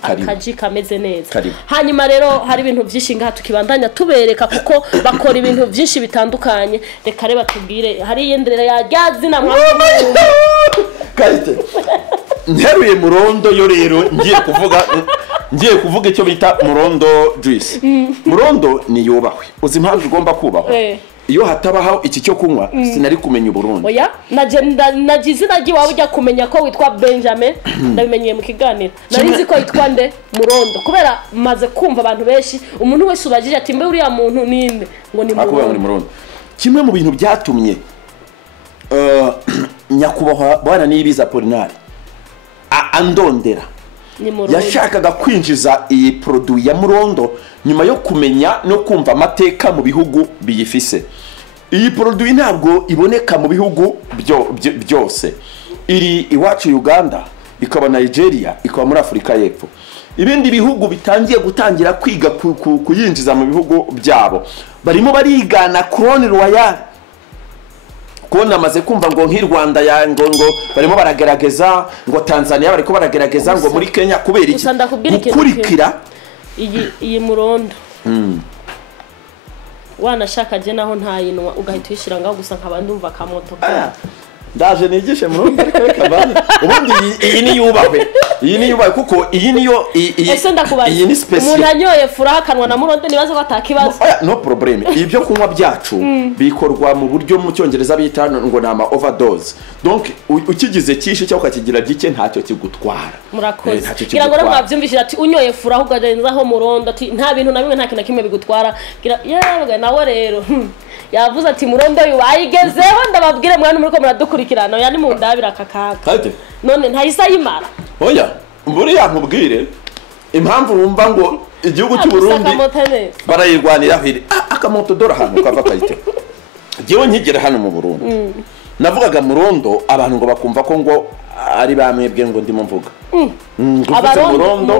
akaji kameze neza hanyuma rero hari ibintu byinshi ngaha tukibandanya tubereka kuko bakora ibintu byinshi bitandukanye reka reba tubwire hari yenderera ya ryazina Karite nteruye murondo yo rero ngiye kuvuga icyo bita murondo juice murondo ni yubahwe uzi impamvu ugomba kubaho iyo hatabaho iki cyo kunywa sinari kumenya Burundi oya nagize nagiye waba ujya kumenya ko witwa Benjamin ndabimenyeye mu kiganiro narizi ko yitwa nde murondo kubera maze kumva abantu benshi umuntu wese ubajije ati mbe uriya muntu ninde ngo ni murondo kimwe mu bintu byatumye nyakubahwa bwana Niyibizi Apollinaire andondera yashakaga kwinjiza iyi produit ya murondo nyuma yo kumenya no kumva amateka mu bihugu biyifise iyi produit ntabwo iboneka mu bihugu byose iri iwacu Uganda ikaba Nigeria ikaba muri Afrika y'Epfo ibindi bihugu bitangiye gutangira kwiga kuyinjiza mu bihugu byabo barimo barigana Crown Royal kona maze kumva ngo nk'i Rwanda ya ngo barimo baragerageza ngo Tanzania bariko baragerageza ngo muri Kenya kubera iki gukurikira iyi murondo wanashaka je naho ntayinwa ugahita wishira ngaho gusa nkabandi umva kamoto ndaje nigishe murondo ariko reka bana ubundi iyi ni yubahwe kuko iyi niyo iyi ni special umuntu anyoye furaha kanwa na murondo nibaze ko atakibazo no problem ibyo kunywa byacu bikorwa mu buryo mu cyongereza bita ngo nama overdose donc ukigize kishi cyangwa ukakigira gike ntacyo kigutwara murakoze ngira ngo mwavyumvishira ati unyoye furaha ugarenzaho murondo ati nta bintu na bimwe nta kintu kimwe bigutwara yewe nawe rero yavuze ati murondo yubayigezeho ndababwire mwana muri ko muradukurikirana yani mu ndabira kakaka none ntayisa yimara oya mburi yankubwire impamvu wumva ngo igihugu cy'u Burundi barayirwanira hiri akamoto dora hano kava Karite jewe nkigera hano mu Burundi navugaga murondo abantu ngo bakumva ko ngo ari bamwebwe ngo ndimo mvuga murondo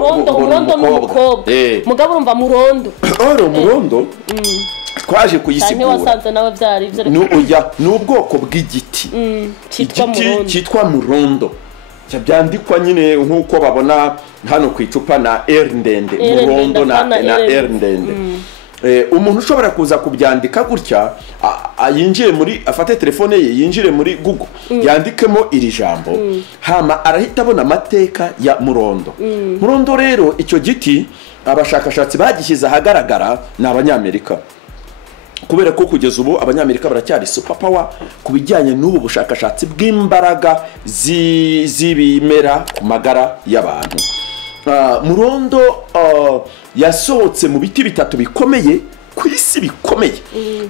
mugabo urumva murondo twaje kuyisigura wasanze nawe byari ibyo ni ubwoko bw'igiti cyitwa murondo byandikwa nyine nkuko babona hano ku icupa na R ndende murondo na R ndende umuntu ushobora kuza kubyandika gutya yinjiye muri afate telefone ye yinjire muri Google yandikemo iri jambo hama arahita abona amateka ya murondo murondo rero icyo giti abashakashatsi bagishyize ahagaragara ni Abanyamerika kubera ko kugeza ubu Abanyamerika baracyari super power kubijyanye n'ubu bushakashatsi bw'imbaraga z'ibimera ku magara y'abantu murondo yasohotse mu biti bitatu bikomeye ku isi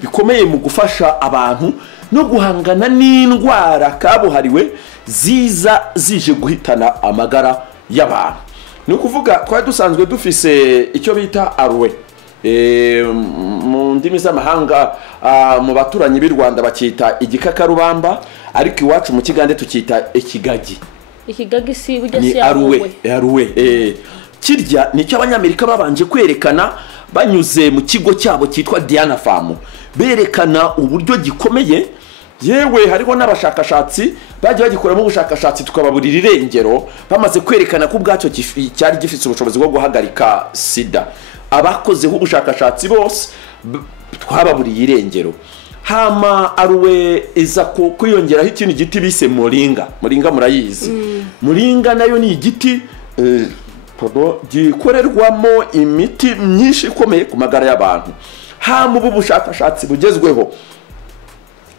bikomeye mu gufasha abantu no guhangana n'indwara kabuhariwe zije guhitana amagara y'abantu ni ukuvuga twari dusanzwe dufise icyo bita aloe mu ndimi z'amahanga mu baturanyi b'i Rwanda bakita igikakarubamba ariko iwacu mu Kigande tukita ikigagi si burya si aloe kirya nicyo Abanyamerika babanje kwerekana banyuze mu kigo cyabo cyitwa Diana Farm berekana uburyo gikomeye yewe hariho n'abashakashatsi baje bagikoramo ubushakashatsi tukababurira irengero bamaze kwerekana ko ubwacyo cyari gifite ubushobozi bwo guhagarika sida abakozeho ubushakashatsi bose twababuriye irengero hama aloe iza kwiyongeraho ikindi giti bise moringa murayizi moringa nayo ni igiti gikorerwamo imiti myinshi ikomeye ku magara y'abantu hama ubu bushakashatsi bugezweho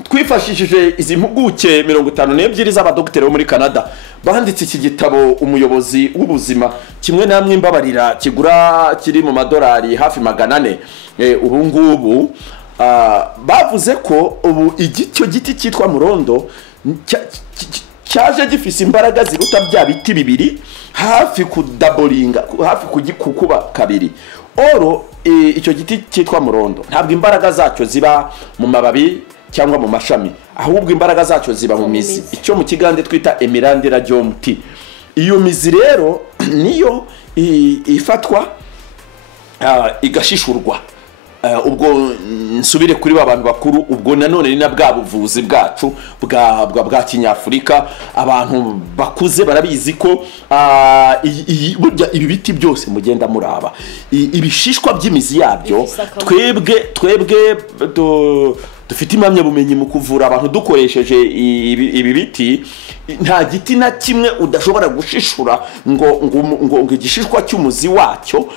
twifashishije izi mpuguke 52 z'abadokiteri bo muri Canada banditse iki gitabo umuyobozi w'ubuzima kimwe namwe imbabarira kigura kiri mu madolari hafi 400 ubu ngubu bavuze ko ubu igicyo giti cyitwa murondo cyaje gifise imbaraga ziruta bya biti bibiri hafi kudabolinga hafi kugikuba kabiri icyo giti cyitwa murondo ntabwo imbaraga zacyo ziba mu mababi cyangwa mu mashami ahubwo imbaraga zacyo ziba mu mizi icyo mu Kigande twita emirandira ry'omuti iyo mizi rero niyo ifatwa igashishurwa ubwo nsubire kuri abantu bakuru ubwo nanone ni na bwa buvuzi bwacu bwa kinyafurika abantu bakuze barabizi ko burya ibi biti byose mugenda muraba ibishishwa by'imizi yabyo twebwe dufite impamyabumenyi mu kuvura abantu dukoresheje ibi biti nta giti na kimwe udashobora gushishura ngo igishishwa cy'umuzi wacyo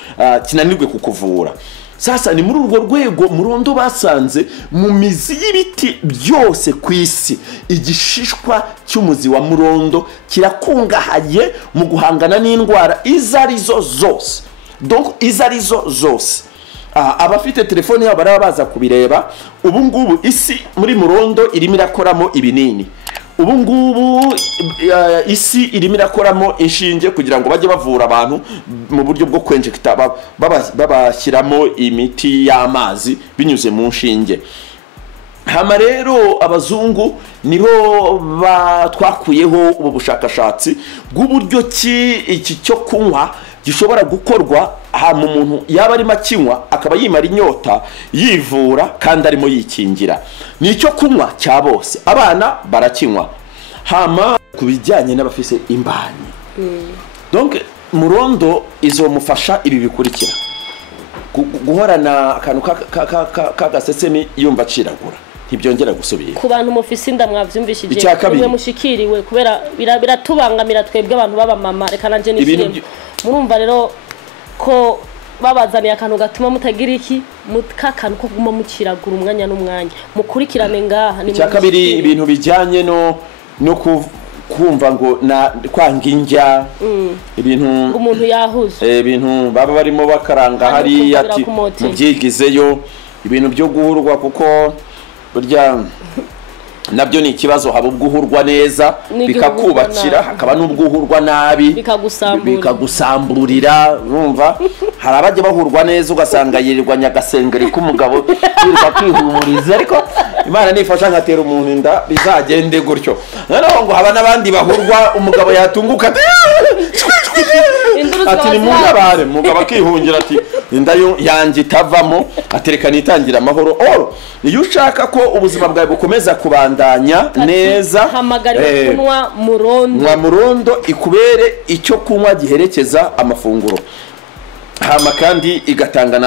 kinanirwe kukuvura. Sasa ni muri urwo rwego Murondo basanze mu mizi y'ibiti byose ku isi igishishwa cy'umuzi wa Murondo kirakungahaye mu guhangana n'indwara izarizo zose. Donc izarizo zose abafite telefone yabo barabaza kubireba. Ubu ngubu isi muri Murondo irimo irakoramo ibinini. Ubu ngubu isi irimo irakoramo inshinge kugira ngo bajye bavura abantu mu buryo bwo kwenjekita babashyiramo imiti y'amazi binyuze mu nshinge. Hama rero abazungu niho twakuyeho ubu bushakashatsi bw'uburyo iki cyo kunywa gishobora gukorwa mu muntu yaba arimo akinywa akaba yimara inyota yivura kandi arimo yikingira. Ni icyo kunywa cya bose, abana barakinywa. Hama ku bijyanye n'abafise imbanyi, donc Murondo izomufasha ibi bikurikira: guhorana akantu k'agasesemi yumva aciragura ntibyongera gusubira. Ku bantu mufise inda mwavyumvishije nimwe mushikiriwe kubera biratubangamira twebwe abantu baba mama reka nanje nishimye. Murumva rero ko babazaniye akantu gatuma mutagira iki mutkakantu ko guma muciragura umwanya n'umwanya mukurikirane ngaha. Ni cyakabiri ibintu bijyanye no kumva ngo kwanga injya ibintu umuntu yahuze ibintu baba barimo bakaranga hari ati mubyigizeyo ibintu byo guhurwa kuko burya nabyo ni ikibazo. Haba ubwuhurwa neza bikakubakira, hakaba n'ubwuhurwa nabi bikagusamburira. Urumva hari abajya bahurwa neza ugasanga yirirwa nyagasengeri k'umugabo yirirwa kwihumuriza, ariko Imana nifasha nkatera umuntu inda bizagende gutyo. Noneho ngo haba n'abandi bahurwa umugabo yatunguka ati ni mugabare mugabo akihungira ati inda yanjye itavamo atereka nitangira amahoro. Iyo ushaka ko ubuzima bwawe bukomeza kubandanya neza hamagariwe kunywa Murondo ikubere icyo kunywa giherekeza amafunguro. Hama kandi igatanga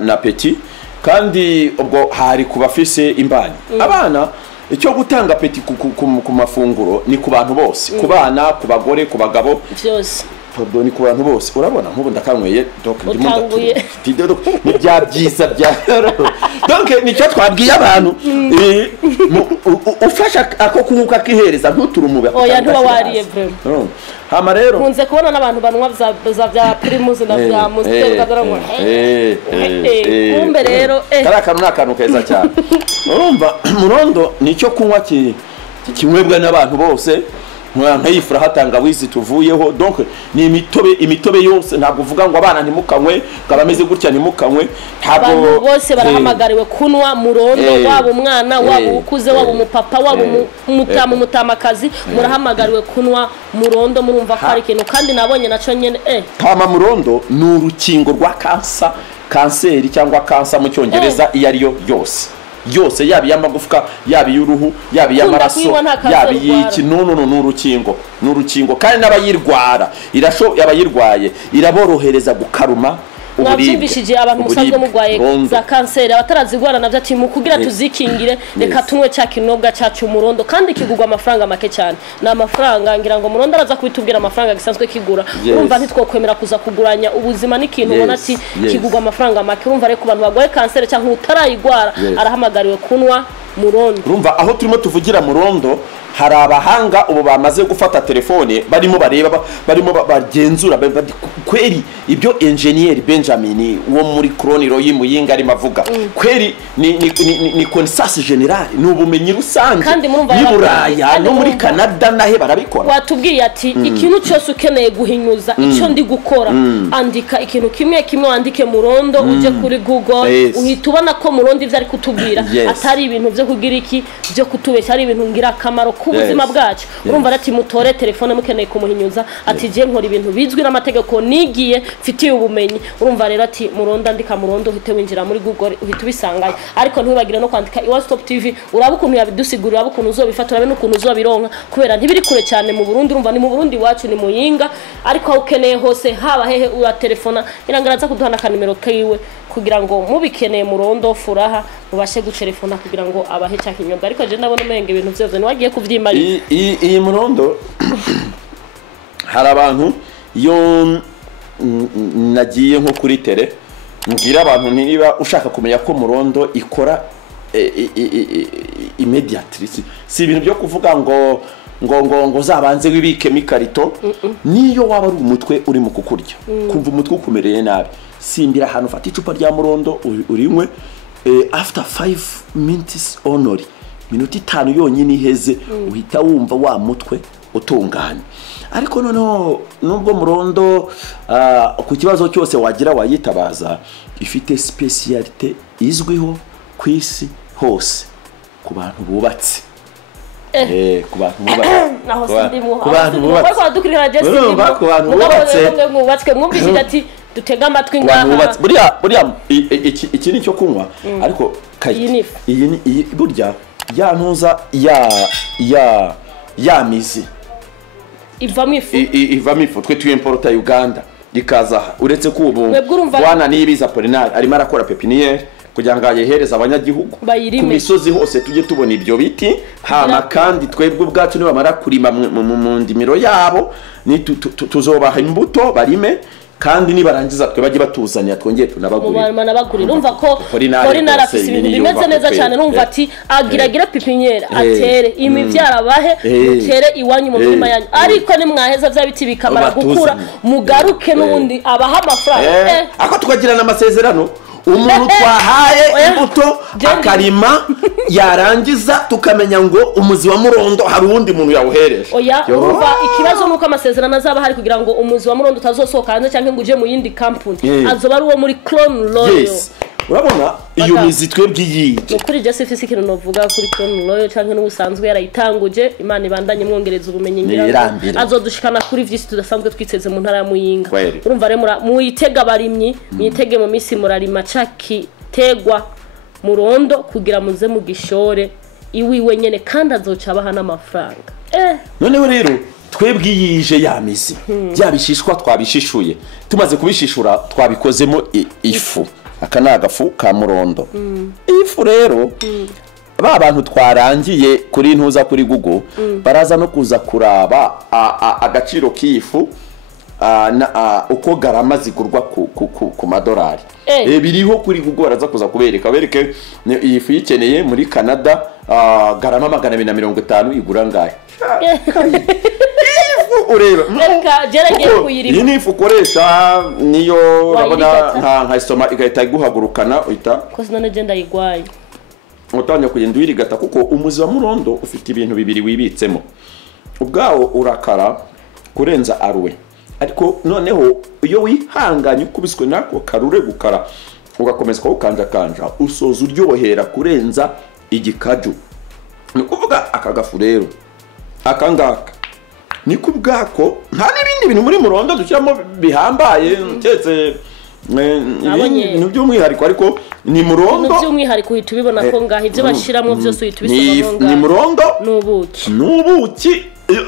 na peti kandi ubwo hari kubafise imbanyi. Abana icyo gutanga peti ku mafunguro ni ku bantu bose, ku bana, ku bagore, ku bagabo byose. Ubwo ni ku bantu bose. Urabona nk'ubu ndakanyweye donc ni bya byiza bya donc nicyo twabwiye abantu ufasha ako kunyuka kihereza ntuturumube. Oya ntuba wariye vraiment. Hama rero nkunze kubona n'abantu banywa bya primus na bya Monster kadarangwa kumbe rero karakantu n'akantu keza cyane. Urumva Murondo nicyo kunywa kinywebwa n'abantu bose nkayifura hatanga wizi tuvuyeho. Donc ni imitobe yose, ntabwo uvuga ngo abana ntimukanywe kabameze gutya ntimukanywe. Abantu bose barahamagariwe kunwa Murondo, waba umwana waba ukuze waba umupapa waba umutamakazi murahamagariwe kunwa Murondo. Murumva ko ari ikintu kandi nabonye naco nyene Hama Murondo ni urukingo rwa kanseri cyangwa kansa mu cyongereza iyo ariyo yose yaba y'amagufwa yaba y'uruhu yaba y'amaraso yaba y'iki ni urukingo kandi n'abayirwara abayirwaye iraborohereza gukaruma mwabyumvishije abantu musanzwe mugwaye za kanseri abatarazigwara navyo ati mu kugira tuzikingire reka tunywe cya kinobwa cyacu Murondo kandi kigugwa amafaranga make cyane. Na amafaranga ngira ngo Murondo araza kubitubwira amafaranga gisanzwe kigura. Urumva ntitwokwemera kuza kuguranya ubuzima n'ikintu ubona ati kigugwa amafaranga make. Urumva reko abantu bagwaye kanseri cyangwa utarayigwara arahamagariwe kunwa Murondo. Urumva aho turimo tuvugira Murondo hari abahanga ubu bamaze gufata telefone barimo bareba barimo bagenzura kweri ibyo engineer Benjamin wo muri Croniro y'Imuyinga ari mavuga kweri ni connaissance générale n'ubumenyi rusange y'Iburaya no muri Canada nahe barabikora. Watubwiye ati ikintu cyose ukeneye guhinyuza icyo ndi gukora andika ikintu kimwe wandike Murondo uje kuri Google uhita ubona ko Murondo ivyo ari kutubwira atari ibintu byo byo kugira iki byo kutubeshya ari ibintu ngira akamaro k'ubuzima bwacu urumva ati mutore telefone mukeneye kumuhinyuza ati je nkora ibintu bizwi n'amategeko nigiye mfitiye ubumenyi urumva rero ati muronda ndika murondo uhite winjira muri Google uhite ubisangaye ariko ntibagire no kwandika Iwacu Top TV uraba ukuntu yabidusigurira ukuntu uzobifata urabe n'ukuntu uzobironka kubera ntibiri kure cyane mu Burundi urumva ni mu Burundi wacu ni muyinga ariko aho ukeneye hose haba hehe ura telefona irangaraza kuduhana kanimero kiwe kugira ngo mubikeneye murondo furaha mubashe gutelefona kugira ngo abahe cya kinyobwa ariko je ndabona umenge ibintu byose niwagiye kuvyimari iyi murondo hari abantu iyo nagiye nko kuri tele mbwira abantu niba ushaka kumenya ko murondo ikora immediately si ibintu byo kuvuga ngo zabanze wibike mikarito niyo waba ari umutwe uri mu kukurya kumva umutwe ukumereye nabi simbira ahantu ufata icupa rya murondo urinywe after 5 minutes only minute 5 yonyine iheze uhita wumva wa mutwe utunganye ariko noneho nubwo murondo ku kibazo cyose wagira wayitabaza ifite specialite izwiho ku isi hose ku bantu bubatse ku bantu bubatse mwumvise ati dutega amatwi ngaha buriya iki ni cyo kunywa ariko iyi burya yantuza ya mizi ivamo ifu twe tuyimporta Uganda ikaza uretse ko ubu bwana nibiza Polinari arimo arakora pepiniere kugira ngo ayehereza abanyagihugu ku misozi hose tujye tubona ibyo biti hama kandi twebwe ubwacu nibamara kurima mu ndimiro yabo ni tuzobaha imbuto barime kandi nibarangiza twe baje batuzanya twongeye tunabagurira urumva ko Polinari afise ibintu bimeze neza cyane urumva ati agiragira pipiniere atere imivyara bahe utere iwanyu mu mirima yanyu ariko nimwaheza vya biti bikamara gukura mugaruke n'ubundi abaha amafaranga ako twagirana amasezerano umuntu twahaye imbuto akarima yarangiza tukamenya ngo umuzi wa murondo hari uwundi muntu yawuhereje urumva ikibazo nuko amasezerano azaba hari kugira ngo umuzi wa murondo utazosohoka hanze cyangwa ngo uje mu yindi company azoba ari uwo muri Crown Royal urabona iyo mizi twebwe yije ukuri je sifisi ikintu novuga kuri Crown Royal cyangwa n'ubusanzwe yarayitanguje Imana ibandanye mwongereza ubumenyi ngira azodushikana kuri vyisi tudasanzwe twiteze mu ntara ya Muyinga urumva rero muyitega barimyi mwitege mu misi murarima caki tegwa murondo kugira muze mu gishore iwiwe nyene kandi azoca abaha n'amafaranga noneho rero twebwe yije ya mizi byabishishwa twabishishuye tumaze kubishishura twabikozemo ifu aka ni agafu ka murondo ifu rero ba bantu twarangiye kuri ntuza kuri Google baraza no kuza kuraba agaciro k'ifu uko garama zigurwa ku madolari biriho kuri Google baraza kuza bereke iyi fu yikeneye muri Canada garama 250 igura ngahe ureba gerageye kuyirima ni ifu ukoresha niyo urabona nka isoma igahita iguhagurukana uhita ko sinone je ndayigwaye utanya kugenda wirigata kuko umuzi wa murondo ufite ibintu bibiri wibitsemo ubwawo urakara kurenza arwe ariko noneho iyo wihanganye ukubiswe nako karure gukara ugakomeza ukanja usoza uryohera kurenza igikaju ni kuvuga akagafu rero akangaka ni kubwako nta n'ibindi bintu muri murondo dushyiramo bihambaye cyetse ibintu by'umwihariko ariko ni murondo by'umwihariko uhita ubibona ko ngaho ibyo bashiramo byose uhita ubisoma ngo ni murondo n'ubuki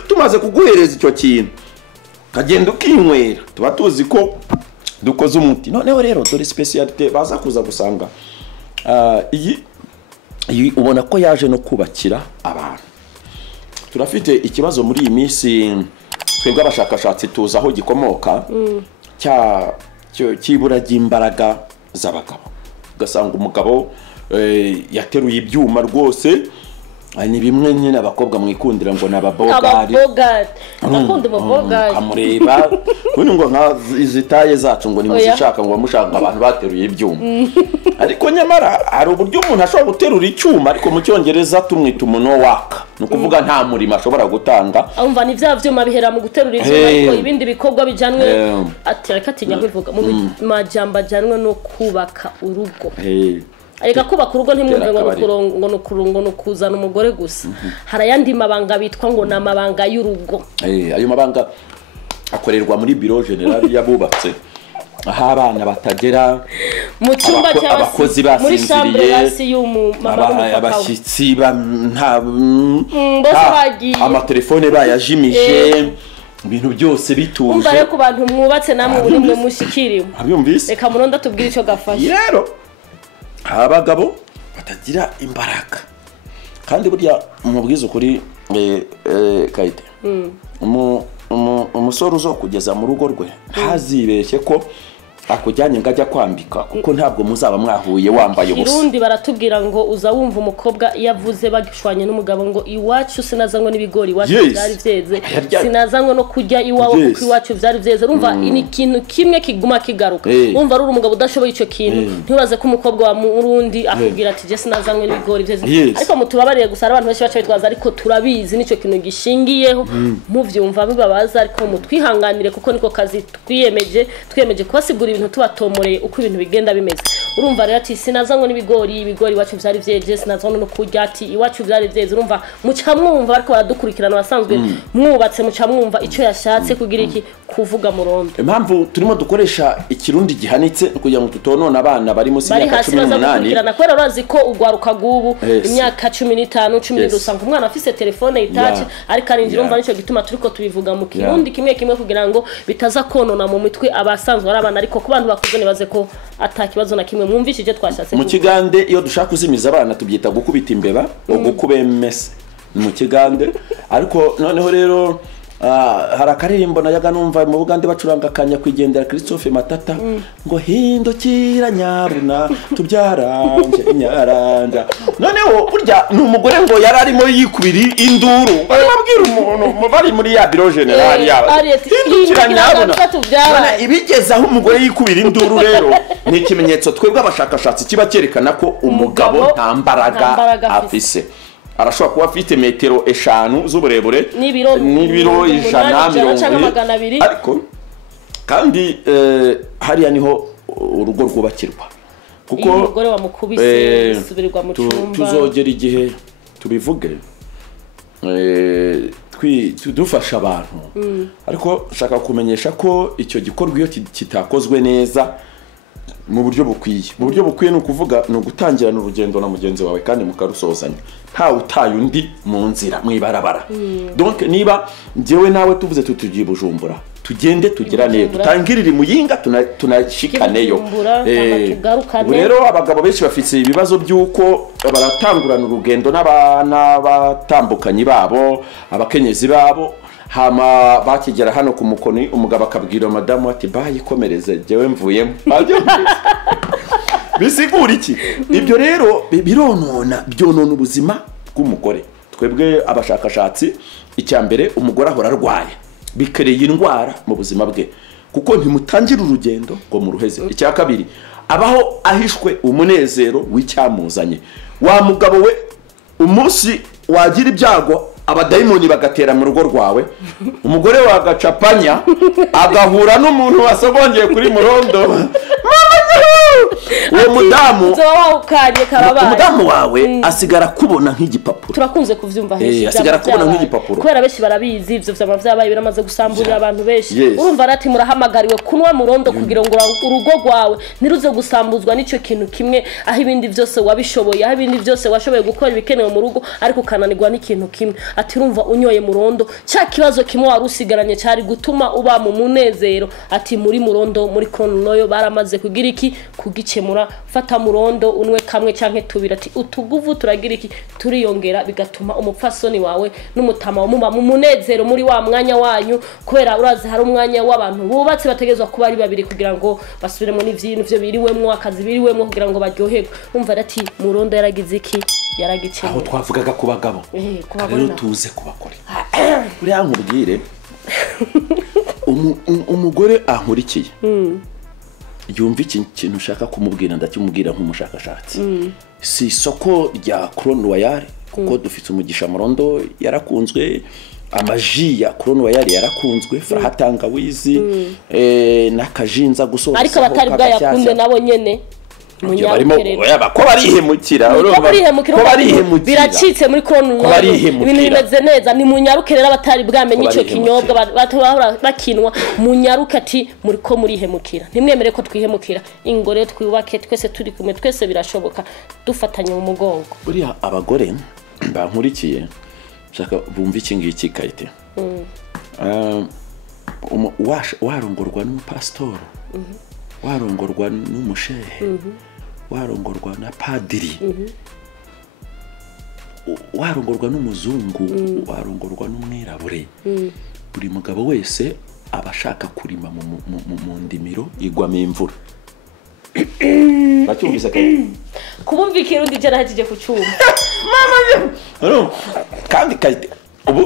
tumaze kuguhereza icyo kintu kagenda ukinywera tuba tuzi ko dukoze umuti noneho rero dore specialite baza kuza gusanga iyi ubona ko yaje no kubakira abantu turafite ikibazo muri iyi minsi twebwe abashakashatsi tuza aho gikomoka cyibura ry'imbaraga z'abagabo ugasanga umugabo yateruye ibyuma rwose ni bimwe nyine abakobwa mwikundira ngo nababogari nakunda umubogari amureba ubundi ngo nka izitaye zacu ngo nimuzishaka ngo bamushaka abantu bateruye ibyuma ariko nyamara hari uburyo umuntu ashobora guterura icyuma ariko mu cyongereza tumwita umuntu waka ni ukuvuga nta murimo ashobora gutanga umva ni bya byuma bihera mu guterura ibyuma ariko ibindi bikorwa bijyanwe reka atinya kwivuga mu majambo ajyanwe no kubaka urugo ariko kubaka urugo ntimwumve ngo no kuzana umugore gusa harayandi mabanga bitwa ngo namabanga y'urugo ayo mabanga akorerwa muri biro general yabubatse aho abana batagera mu cyumba cy'abakozi basinziriye abashyitsi amatelefone bayajimije ibintu byose bituje umva rero ku bantu mwubatse namwe buri mwe mushikiriwe abyumvise reka muronda tubwire icyo gafashe rero abagabo batagira imbaraga kandi burya umubwiza ukuri Kaite umusore uzo kugeza mu rugo rwe ntazibeshye ko akujyanye ngajya kwambika kuko ntabwo muzaba mwahuye wambaye ubusa Kirundi baratubwira ngo uza wumva umukobwa yavuze bagishwanye n'umugabo ngo iwacu sinazango n'ibigori iwacu byari vyeze sinazango no kujya iwawe kuko iwacu byari vyeze urumva ni ikintu kimwe kiguma kigaruka urumva ari umugabo udashoboye ico kintu ntibaze ko umukobwa wa Murundi akubwira ati je sinazango n'ibigori vyeze ariko mutubabarire gusa abantu benshi baca bitwaza ariko turabizi nico kintu gishingiyeho muvyumva bibabaza ariko mutwihanganire kuko niko kazi twiyemeje kubasigura ibintu tubatomoreye uko ibintu bigenda bimeze urumva rero ati sinazango n'ibigori iwacu byari vyeje sinazango no kurya ati iwacu byari vyeze urumva muca mwumva bariko baradukurikirana basanzwe mwubatse muca mwumva ico yashatse kugira iki kuvuga murondo impamvu turimo dukoresha ikirundi gihanitse kugira ngo tutonona abana bari musi y'imyaka 18 kwera urazi ko ugwaruka gubu imyaka 15 10 usanga umwana afise telefone itache ariko arinjira umva nico gituma turiko tubivuga mu kirundi kimwe kugira ngo bitaza konona mu mitwe abasanzwe ari abana ariko ku bantu bakuze nibaze ko atakibazo na kimwe mwumvishije twashatse mu kigande iyo dushaka kuzimiza abana tubyita gukubita imbeba gukubemese mu kigande ariko noneho rero hari akaririmbo nayaga numva mu Bugande bacuranga kanya kwigendera Christophe Matata ngo hindukira nyaruna tubyaranje inyaranja noneho burya n'umugore ngo yararimo yikubiri induru barabwira umuntu bari muri ya biro general yaba hindukira nyaruna ibigeza aho umugore yikubira induru rero ni ikimenyetso twebwe abashakashatsi kiba cyerekana ko umugabo nta mbaraga afise arashobora kuba afite metero 5 z'uburebure n'ibiro 120 ariko kandi hariya niho urugo rwubakirwa kuko umugore wamukubise subirirwa mu cyumba tuzogera igihe tubivuge dufasha abantu ariko shaka kumenyesha ko icyo gikorwa iyo kitakozwe neza mu buryo bukwiye no kuvuga no gutangirana urugendo na mugenzi wawe kandi mukarusozanya nta utaye undi mu nzira mwibarabara donc niba jewe nawe tuvuze tutugiye Bujumbura tugende tugirane tutangirira Muyinga tunashikaneyo rero abagabo benshi bafite ibibazo byuko baratangurana urugendo n'abana batambukanyi babo abakenyezi babo hama bakigera hano ku mukoni umugabo akabwira madamu ati bayikomereze jewe mvuyemo bisigura iki ibyo rero byonona ubuzima bw'umugore twebwe abashakashatsi icyambere umugore ahora arwaye bikereye indwara mu buzima bwe kuko ntimutangira urugendo ngo mu ruheze icya kabiri abaho ahishwe umunezero w'icyamuzanye wa mugabo we umunsi wagira ibyago abadayimoni bagatera mu rugo rwawe umugore wagacapanya agahura n'umuntu wasogongeye kuri murondo uwo mudamu wawe asigara kubona nk'igipapuro turakunze kuvyumva henshi asigara kubona nk'igipapuro kubera benshi barabizi ivyo vyama vyabaye biramaze gusamburira abantu benshi urumva rati murahamagariwe kunwa murondo kugira ngo urugo rwawe niruze gusambuzwa n'ico kintu kimwe aho ibindi byose wabishoboye aho ibindi byose washoboye gukora ibikenewe mu rugo ariko kananirwa n'ikintu kimwe ati urumva unyoye murondo cya kibazo kimwe warusigaranye cyari gutuma uba mu munezero ati muri murondo muri konoyo baramaze kugira iki kugikemura fata murondo unwe kamwe canke tubira ati utuguvu turagira iki turiyongera bigatuma umupfasoni wawe n'umutama muba mu munezero muri wa mwanya wanyu kubera urazi hari umwanya w'abantu bubatse bategezwa kuba ari babiri kugira ngo basubiremo n'ivyintu vyo biriwemwo akazi biriwemwo kugira ngo baryoherwe umva ati murondo yaragize iki yaragikemura aho twavugaga ku bagabo rero tuze kubakora uriya nkubwire umugore ankurikiye yumva ikintu ushaka kumubwira ndakimubwira nk'umushakashatsi si isoko rya Crown Royal kuko dufite umugisha murondo yarakunzwe amaji ya Crown Royal yarakunzwe Frahatangawizi n'akajinza gusoza ariko batari bwayakunde nabo nyene ko barihemukira biracitse muri Crono ibintu bimeze neza ni munyaruke rero abatari bwamenye ico kinyobwa batahora bakinwa munyaruke ati muri ko murihemukira ntimwemere ko twihemukira ingore twubake twese turi kumwe twese birashoboka dufatanye mu mugongo buriya abagore bankurikiye shaka bumva iki ngiki Kayite warongorwa n'umupasitoro warongorwa n'umushehe warongorwa na padiri warongorwa n'umuzungu warongorwa n'umwirabure buri mugabo wese abashaka kurima mu ndimiro igwamo imvura bacyumvise kubumva ikirundi je nahagije kucyuma kandi Kayite ubu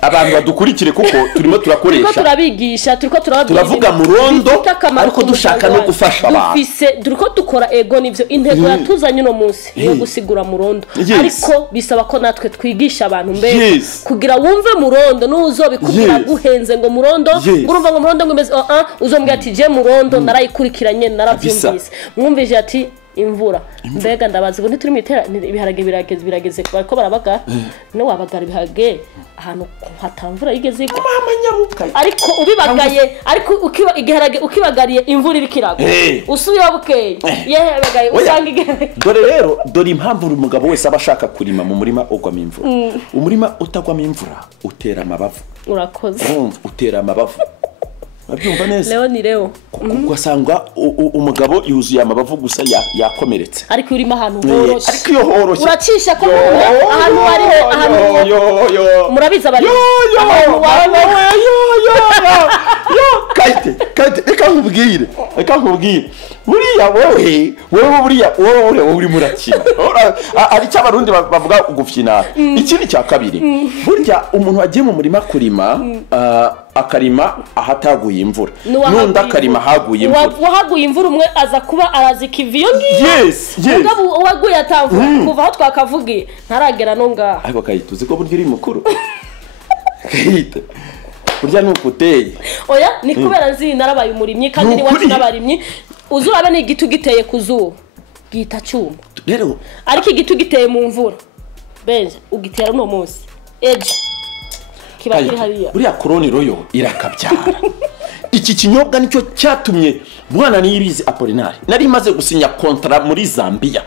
abantu badukurikire kuko turimo turakoresha turabigisha turavuga murondo ariko dushaka no gufasha abantu turiko dukora ego nivyo intego yatuzanye no munsi yo gusigura murondo ariko bisaba ko natwe twigisha abantu mbere kugira wumve murondo n'uzobikubwira guhenze ngo murondo urumva ngo murondo ngo meze uzombwira ati je murondo narayikurikiranye naravyumvise mwumvije ati imvura mbega ndabazi ngo ntituri mitera ibiharage birageze ko barabaga no wabagara ibihage ahantu hatamvura yigeze igwa mama nyabukaye ariko ubibagaye ariko igiharage ukibagariye imvura irikiraga usubiye bukeye yebagaye usanga igiharage dore impamvu umugabo wese abashaka kurima mu murima ugwamo imvura umurima utagwamo imvura utera amabavu urakoze utera amabavu babyumva neza Leo ugasanga umugabo yuzuye amabavu gusa yakomeretse ariko urimo ahantu horoshye ariko iyo horoshye uracisha ko ahantu hariho murabiza bari ahantu Kayite reka nkubwire buriya wowe uri murakina ari cy'abarundi bavuga gufyina ikindi cya kabiri burya umuntu wagiye mu murima kurima akarima ahataguye imvura nunda akarima haguye imvura wahaguye imvura umwe aza kuba arazika iviyo ngiyo ngabo waguye atavura kuva aho twakavugiye ntaragera no ngaha ariko Kayite uzi ko burya uri mukuru Kayite burya nukuteye oya ni kubera nzi narabaye umurimyi kandi ni wacu nabarimyi uzurabe ni igiti giteye kuzuba gita cyuma rero ariko igiti giteye mu mvura benje ugitera no munsi ejo kiba kiri hariya buriya Crono Royal irakabyara iki kinyobwa nicyo cyatumye mwana niyibizi Apollinaire nari maze gusinya contrat muri Zambia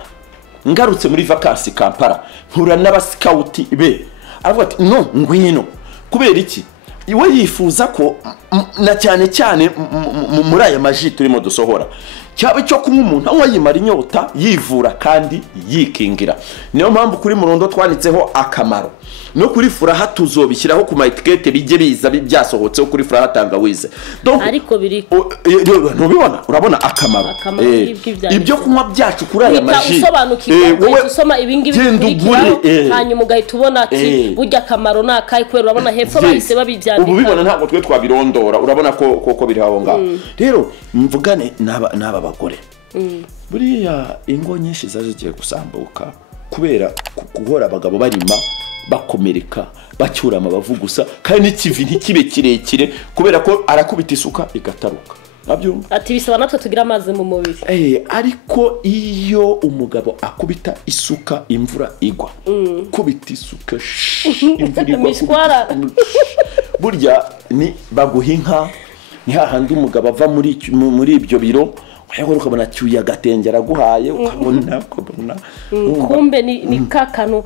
ngarutse muri vacances Kampala nkura n'abascout be avuga ati no ngwino kubera iki iwe yifuza ko na cyane muri aya maji turimo dusohora cyaba cyo kumwe umuntu anywa yimara inyota yivura kandi yikingira niyo mpamvu kuri murondo twanitseho akamaro no kuri furaha tuzobishyiraho ku etikete bijye biza byasohotseho kuri furaha tangawize ariko biri ntubibona urabona akamaro ibyo kunywa byacu kuri aya maji wowe usoma ibingibi hanyuma ugahita ubona ati burya akamaro nakaye kubera urabona hepfo bahise babibyandika ubibona ntabwo twe twabirondora urabona ko biri aho ngaho rero mvugane n'aba bagore buriya ingo nyinshi zazigiye gusambuka kubera guhora abagabo barima bakomereka bacyura amabavu gusa kandi n'ikivi ntikibe kirekire kubera ko arakubita isuka igataruka nabyo ati bisaba natwe tugira amazi mu mubiri ariko iyo umugabo akubita isuka imvura igwa kubita isuka imvura igwa burya ni baguha inka ni hahandi umugabo ava muri ibyo biro ukabona cyuya gatengera guhaye ukabona kumbe ni kakano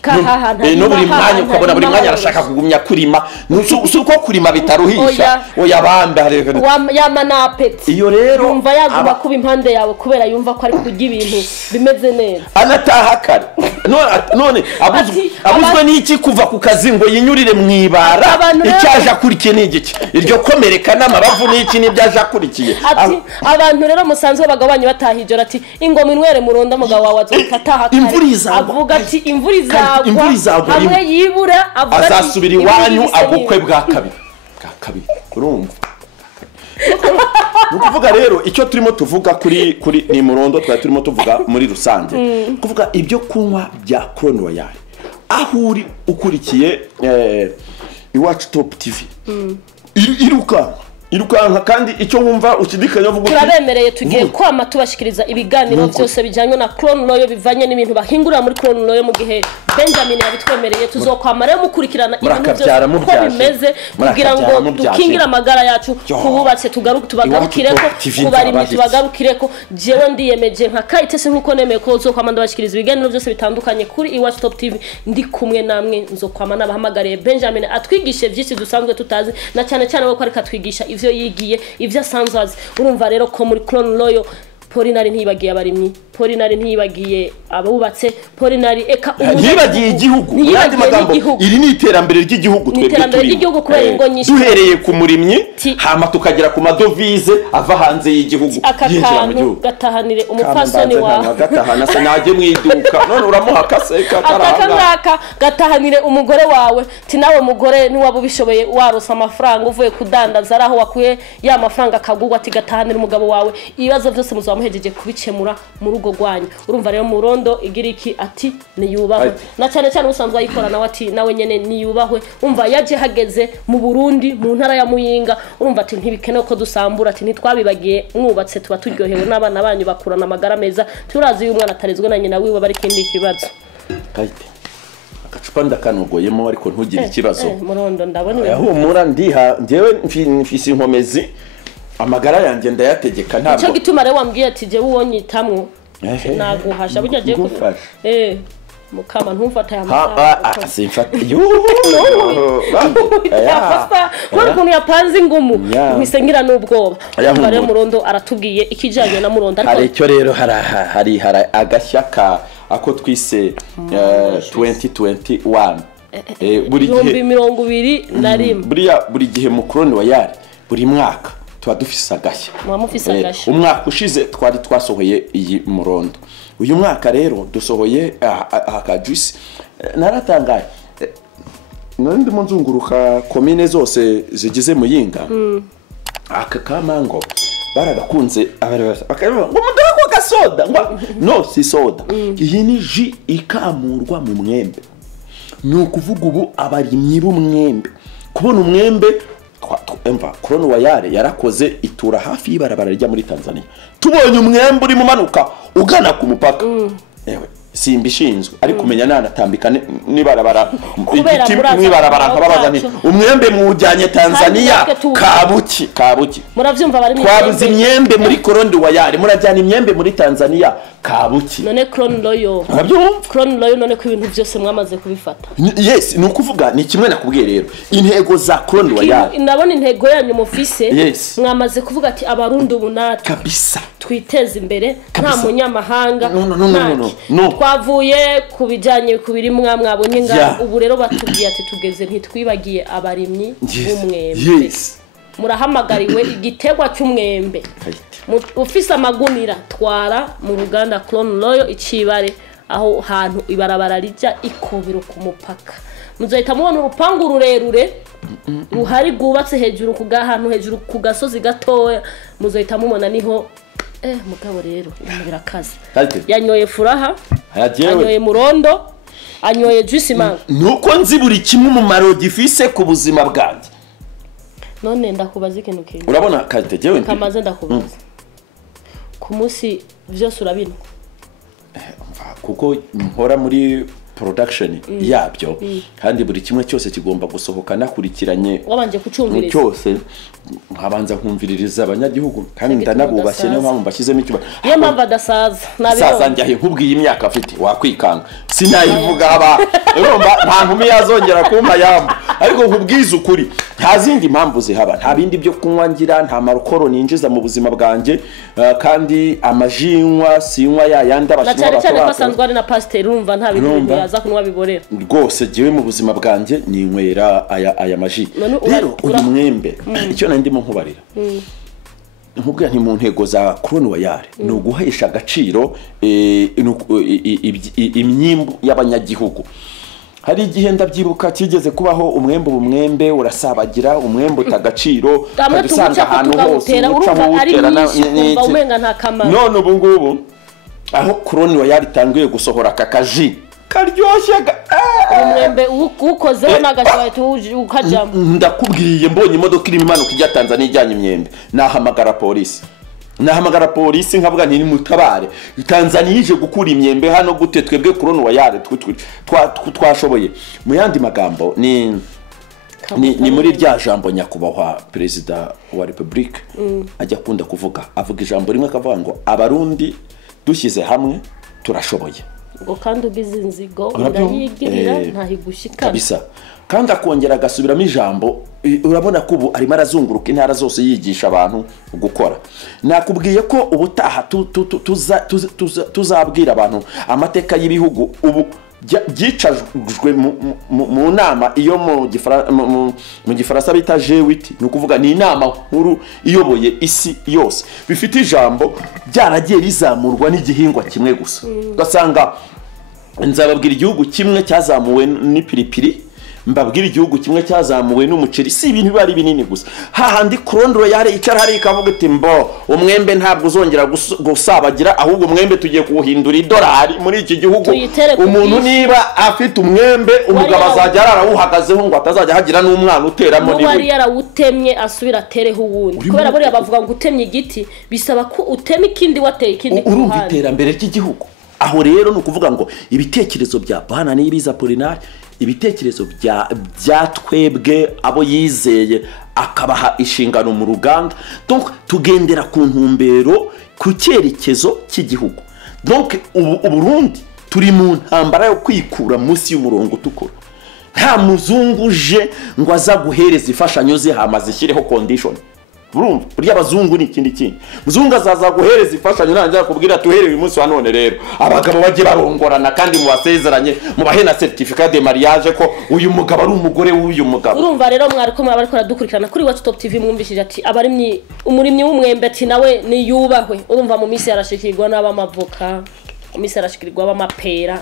kahahana no buri mwanya ukabona buri mwanya arashaka kugumya kurima nuko kurima bitaruhisha oya bambe yama na apeti iyo rero yumva yaguba kuba impande yawe kubera yumva ko ari kurya ibintu bimeze neza anataha kare none abuzwe n'iki kuva ku kazi ngo yinyurire mwibara icyaje akurikiye n'igiki iryo komereka n'amabavu n'iki n'ibyaje akurikiye abantu rero musanzwe bagabanye batahijora ati ingoma inwere muronda mugabo wawe azataha kare avuga ati imvura izagwa hamwe yibura azasubira iwanyu agukwe bwa kabiri urumva nukuvuga rero icyo turimo tuvuga kuri ni murondo twari turimo tuvuga muri rusange kuvuga ibyo kunywa bya Crono Royal aho uri ukurikiye Iwacu Top TV iruka irukanka kandi icyo wumva ushidikanya uvuga turabemereye tugiye kwama tubashikiriza ibiganiro byose bijyanye na Crown Royal bivanye n'ibintu bahingurira muri Crown Royal mu gihe Benjamin yabitwemereye tuzokwama rero mukurikirana ibintu byose uko bimeze kugira ngo dukingira amagara yacu kububatse tubagarukireko kubarimye tubagarukireko jewe ndiyemeje nka Kayitesi nkuko nemeye ko uzokwama ndabashikiriza ibiganiro byose bitandukanye kuri Iwacu Top TV ndi kumwe namwe nzokwama nabahamagariye Benjamin atwigishe byinshi dusanzwe tutazi na cyane cyane ko ariko atwigisha ivyo yigiye ivyo asanzwe azi urumva rero ko muri Crown Royal Polinari ntibagiye abarimyi Polinari ntibagiye abubatse Polinari eka ntibagiye igihugu yandi magambo iri ni iterambere ry'igihugu twebwe turi duhereye ku murimyi hama tukagera ku madovize ava hanze y'igihugu yinjira mu gihugu gatahanire umupfasoni wa gatahana se naje mwiduka none uramuha kaseka karanga gatahanire umugore wawe ti nawe mugore niwabo bishoboye warosa amafaranga uvuye kudandaza araho wakuye ya mafaranga akagugwa ati gatahanire umugabo wawe ibibazo byose muhejeje kubicemura mu rugo rwanyu urumva rero murondo igiriki ati niyubahwe na cyane cyane usanzwe ayikora nawe ati nawe nyene niyubahwe umva yaje hageze mu Burundi mu ntara ya Muyinga urumva ati ntibikenewe ko dusambura ati ntitwabibagiye mwubatse tuba turyohewe n'abana banyu bakurana amagara meza turazi uyu mwana atarezwe na nyina wiwe bari kindi kibazo Kayite agacupa ndakanogoyemo ariko ntugire ikibazo murondo ndabona yahumura ndiha njewe mfise inkomezi amagara yanjye ndayategeka ntabwo cyo gituma rero wambwiye ati je uwonyitamwo naguhasha burya je mukama ntumfata ya mata simfata kwa kuntu yapanze ingumu mwisengira n'ubwoba rero murondo aratubwiye ikijanye na murondo ariko cyo rero hari agashyaka ako twise 2021 buri gihe 2021 buri gihe mu Crown Royal buri mwaka tuba dufise agashya umwaka ushize twari twasohoye iyi murondo uyu mwaka rero dusohoye aka juice naratangaye nandi munzunguruka komine zose zigize Muyinga aka kamango baragakunze abarasa bakaba ngo mudako gasoda ngo no si soda iyi ni ji ikamurwa mu mwembe ni ukuvuga ubu abarimyi b'umwembe kubona umwembe emva Crown Royal yarakoze itura hafi y'ibarabara rya muri Tanzania tubonye umwembe uri mu manuka ugana ku mupaka ewe simbishinzwe ari kumenya nanatambika nibarabara igiti mwibarabara nkababaza ni umwembe mujyanye Tanzania kabuki muravyumva bari twabuze imyembe muri Crown Royal murajyana imyembe muri Tanzania kabuki none Crown Royal Crown Royal none ko ibintu byose mwamaze kubifata yes ni ukuvuga ni kimwe nakubwiye rero intego za Crown Royal ndabona intego yanyu mufise mwamaze kuvuga ati abarundi ubunatu kabisa twiteze imbere nta munyamahanga no twavuye kubijanye kubirimwa mwabonye ubu rero batubwiye ati tugeze ntitwibagiye abarimyi b'umwembe murahamagariwe igitegwa cy'umwembe ufise amagunira twara mu ruganda Crown Royal icibare aho hantu ibarabara rija ikobero ku mupaka muzahita mubona urupangu rurerure ruhari gubatse hejuru kugahantu hejuru ku gasozi gatoya muzahita mubona niho mugabo rero birakaze yanyoye furaha yanyoye murondo anyoye juice mango nuko nzi buri kimwe mu maro gifise ku buzima bwanjye none ndakubaza ikintu kintu urabona Kayite jewe kamaze ndakubaza ku munsi byose urabino kuko nkora muri production yabyo kandi buri kimwe cyose kigomba gusohoka nakurikiranye wabanje kucumviriza cyose nkabanza nkumviririza abanyagihugu kandi ndanabubashye niyo mpamvu mbashyizemo icyuma iyo mpamvu adasaza nabiyo njyahe nkubwiye imyaka afite wakwikanga sinayivuga aba urumva nta nkumi yazongera kumpa yamba ariko nkubwiza ukuri nta zindi mpamvu zihaba nta bindi byo kunywa ngira nta marukoro ninjiza mu buzima bwanjye kandi amajinwa sinywa yandi abashinwa bakora cyane basanzwe ari na pasteur urumva nta bintu yaza kunywa biborera rwose giwe mu buzima bwanjye ninywera aya maji rero uyu mwembe icyo nandimo nkubarira nkubwira nti mu ntego za Crown Royal no guhesha agaciro imyimbu y'abanyagihugu hari igihe ndabyibuka kigeze kubaho umwembe urasabagira umwembe utagaciro kadusanga ahantu hose none ubu ngubu aho Crown Royal itangiye gusohora kakaji karyoshye umwembe ukozeho n'agashaye ukajyamo. ndakubwiye mbonye imodoka irimo imanuka ijya Tanzania ijyanye imyembe nahamagara polisi nkavuga nti mutabare Tanzania ije gukura imyembe hano gute twebwe Crown Royal twashoboye. Mu yandi magambo ni muri rya jambo nyakubahwa perezida wa Republika ajya kunda kuvuga, avuga ijambo rimwe akavuga ngo abarundi dushyize hamwe turashoboye. ngo kandi ugize inzigo urayigirira ntahigushikana kabisa, kandi akongera agasubiramo ijambo. Urabona ko ubu arimo arazunguruka intara zose yigisha abantu gukora. Nakubwiye ko ubutaha tuzabwira abantu amateka y'ibihugu ubu byicajwe mu nama iyo mu gifaransa bita G8, ni ukuvuga ni inama nkuru iyoboye isi yose, bifite ijambo byaragiye bizamurwa n'igihingwa kimwe gusa. Ugasanga nzababwira igihugu kimwe cyazamuwe n'ipiripiri, mbabwira igihugu kimwe cyazamuwe n'umuceri, si ibintu bari binini gusa. Hahandi Crown Royal icara hari ikavuga ati mbo umwembe ntabwo uzongera gusabagira, ahubwo umwembe tugiye kuwuhindura idolari muri iki gihugu. Umuntu niba afite umwembe umugabo azajya arawuhagazeho ngo atazajya hagira n'umwana uteramo niwe wari yarawutemye asubira atereho uwundi, kubera buriya bavuga ngo utemye igiti bisaba ko utema ikindi wateye ikindi ku ruhande, urumva iterambere ry'igihugu. Aho rero nukuvuga ngo ibitekerezo bya Bwana Niyibizi Apollinaire, ibitekerezo bya twebwe abo yizeye akabaha inshingano mu ruganda, donc tugendera ku ntumbero ku cyerekezo cy'igihugu. Donc Burundi turi mu ntambara yo kwikura munsi y'umurongo utukura. Nta muzungu uje ngo aza guhereza ifashanyo ze hamaze ishyireho condition. Burumva burya abazungu ni ikindi kintu. Muzungu azaza guhereza ifashanyo nanjye kubwira tuhereye umunsi wa none rero abagabo bagiye barongorana kandi mu basezeranye mu bahena certificat de mariage ko uyu mugabo ari umugore w'uyu mugabo. Urumva rero mwari ko mwabari ko dukurikirana kuri Watch Top TV mwumvishije ati abarimyi umurimyi w'umwembe ati nawe ni yubahwe. Urumva mu misi yarashikirwa n'abamavoka, mu misi yarashikirwa abamapera,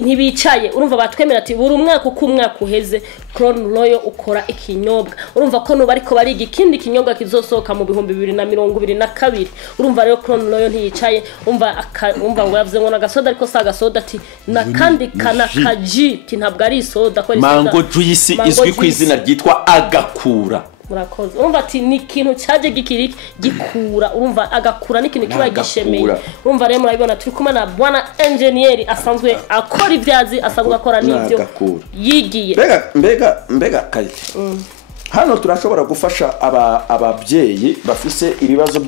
ntibicaye. Urumva batwemera ati buri umwaka uko umwaka uheze Crown Royal ukora ikinyobwa. Urumva ko nuba ariko bariga ikindi kinyobwa kizosohoka mu 2022. Urumva rero Crown Royal ntiyicaye. Umva ngo yavuze ngo nagasoda ariko sa gasoda ati nakandi kana kaji ntabwo ari soda ko mango juice izwi ku izina ryitwa agakura. Murakoze. Urumva ati ni ikintu cyaje gikura. Urumva agakura ni ikintu kiba gishemeye. Urumva rero murabibona turi kumwe na Bwana Engineer asanzwe akora ibyazi, asanzwe akora n'ibyo yigiye. Mbega kalite. Hano turashobora gufasha ababyeyi bafise ibibazo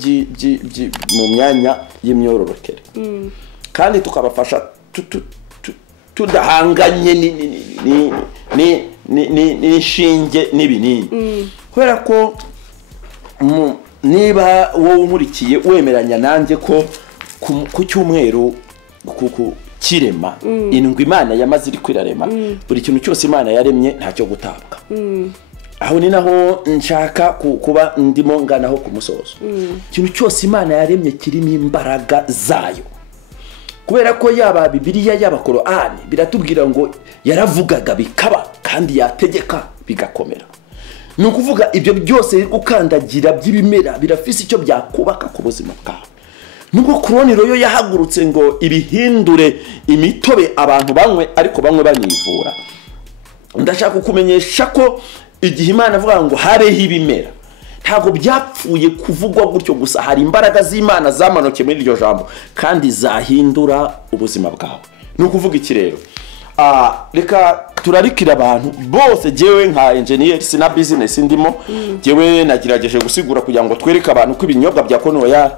mu myanya y'imyororokere. Kandi tukabafasha tudahanganye ni shinge n'ibinini. Kubera ko niba wowe umurikiye wemeranya nanjye ko ku cyumweru kirema indwi Imana yamaze iri kwirarema, buri kintu cyose Imana yaremye ntacyo gutabwa. Aho ni naho nshaka kuba ndimo nganaho ku musozo. Ikintu cyose Imana yaremye kirimo imbaraga zayo. Kubera ko yaba Bibiliya yaba Korani biratubwira ngo yaravugaga bikaba kandi yategeka bigakomera. Nukuvuga ibyo byose ukandagira by'ibimera birafise icyo byakubaka ku buzima bwawe. Nubwo Crown Royal yahagurutse ngo ibihindure imitobe abantu banywe ariko banywe banivura. Ndashaka kukumenyesha ko igihe Imana avuga ngo hareho ibimera ntabwo byapfuye kuvugwa gutyo gusa, hari imbaraga z'Imana zamanuke muri iryo jambo kandi zahindura ubuzima bwawe. Nukuvuga iki rero? Reka turarikira abantu bose. Jewe nka engineer sina business ndimo, jewe nagirageje gusigura kugira ngo twereke abantu ko ibinyobwa bya Crown Royal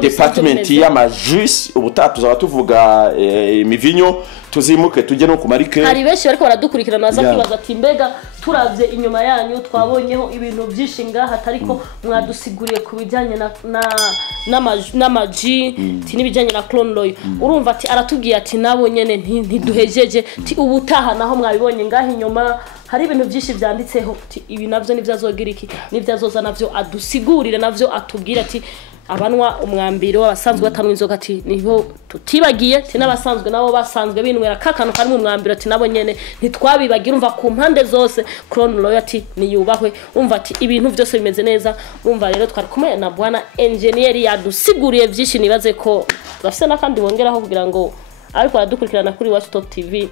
department y'amajuice ubutatu zaba tuvuga imivinyo tuzimuke tujye no kumarike. Hari benshi bariko baradukurikirana baza kwibaza ati mbega turavye inyuma yanyu twabonyeho ibintu byinshi ngaha ariko mwadusiguriye ku bijyanye n'amaji n'ibijyanye na Crown Royal. Urumva ati aratubwiye ati nabo nyene ntiduhejeje ti ubutaha naho mwabibonye ngaha inyuma hari ibintu byinshi byanditseho ti ibi navyo nivyo azogira iki nivyo azoza navyo adusigurire navyo atubwira ati abanwa umwambiro abasanzwe batamwe inzoga ati niho tutibagiye ati n'abasanzwe nabo basanzwe binwera kakano kari mu mwambiro ati nabo nyene ntitwabibagira. Umva ku mpande zose Crown Royal ati niyubahwe. Umva ati ibintu byose bimeze neza. Umva rero twari kumwe na Bwana Engineer yadusiguriye byinshi, nibaze ko bafite nakandi bongeraho kugira ngo ariko baradukurikirana kuri Iwacu Top TV.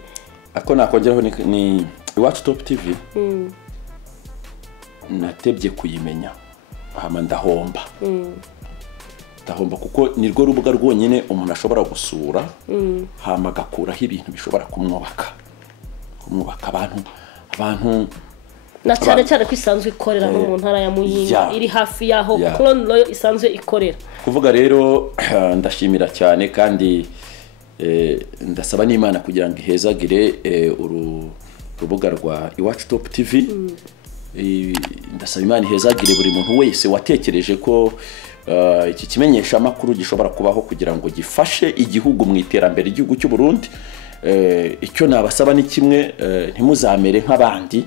Ako nakongeraho ni Iwacu Top TV. Natebye kuyimenya hama ndahomba. Ndahomba kuko nirwo rubuga rwonyene umuntu ashobora gusura hama agakuraho ibintu bishobora kumwubaka abantu na cyane kwisanzwe ikorera mu ntara ya Muyinga iri hafi yaho Clone Royal isanzwe ikorera. Kuvuga rero ndashimira cyane kandi ndasaba n'Imana kugira ngo ihezagire urubuga rwa Iwacu Top TV. Ndasaba Imana ihezagire buri muntu wese watekereje ko iki kimenyesha amakuru gishobora kubaho kugira ngo gifashe igihugu mu iterambere igihugu cy'u Burundi. Icyo nabasaba ni kimwe, ntimuzamere nk'abandi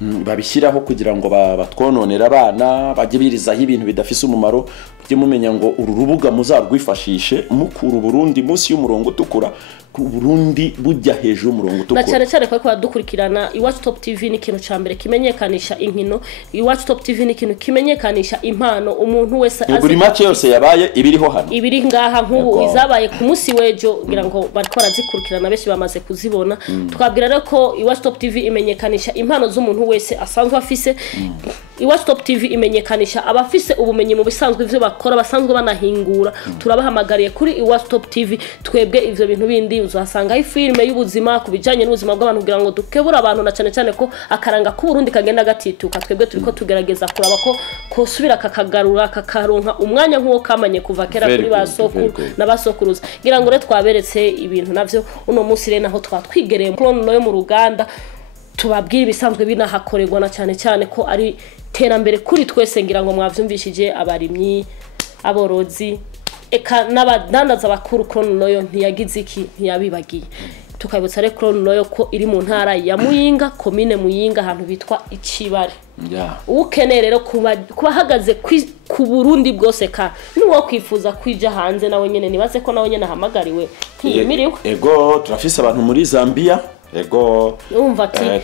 babishyiraho kugira ngo batwononera abana bajye birizaho ibintu bidafise umumaro. Mujye mumenya ngo uru rubuga muzarwifashishe mukura Burundi munsi y'umurongo utukura, ku Burundi bujya hejuru y'umurongo utukura. Na cyane ko badukurikirana Iwacu Top TV ni ikintu cyambere kimenyekanisha inkino. Iwacu Top TV ni ikintu kimenyekanisha impano umuntu wese azi. Buri match yose yabaye ibiriho hano. Ibiri ngaha nk'ubu izabaye ku munsi wejo ngira ngo bariko barazikurikirana benshi bamaze kuzibona. Twabwira rero ko Iwacu Top TV imenyekanisha impano z'umuntu wese asanzwe afise. Iwacu Top TV imenyekanisha abafise ubumenyi mu bisanzwe ivyo bakora basanzwe banahingura. Turabahamagariye kuri Iwacu Top TV twebwe ivyo bintu bindi uzasanga ifilme y'ubuzima kubijanye n'ubuzima bw'abantu kugira ngo dukebura abantu na cyane ko akaranga ku Burundi kagenda gatituka. Twebwe turiko tugerageza kuraba ko kosubira kakagarura kakaronka umwanya nk'uwo kamanye kuva kera kuri basokuru n'abasokuruza. Ngira ngo rero twaberetse ibintu navyo uno munsi rero naho twatwigereye Clone Royal mu Ruganda tubabwira ibisanzwe binahakorerwa na cyane ko ari terambere kuri twese. Ngira ngo mwavyumvishije abarimyi aborozi eka n'abadandaza bakuru Clone Royal ntiyagize iki ntiyabibagiye. Tukabutsa rero Clone Royal ko iri mu ntara ya Muyinga komine Muyinga ahantu bitwa Icibare. Ukeneye rero kubahagaze ku Burundi bwose ka nuwo kwifuza kwija hanze nawe nyene nibaze ko nawe nyene ahamagariwe ntiyimiriwe. Ego turafise abantu muri Zambia. Ego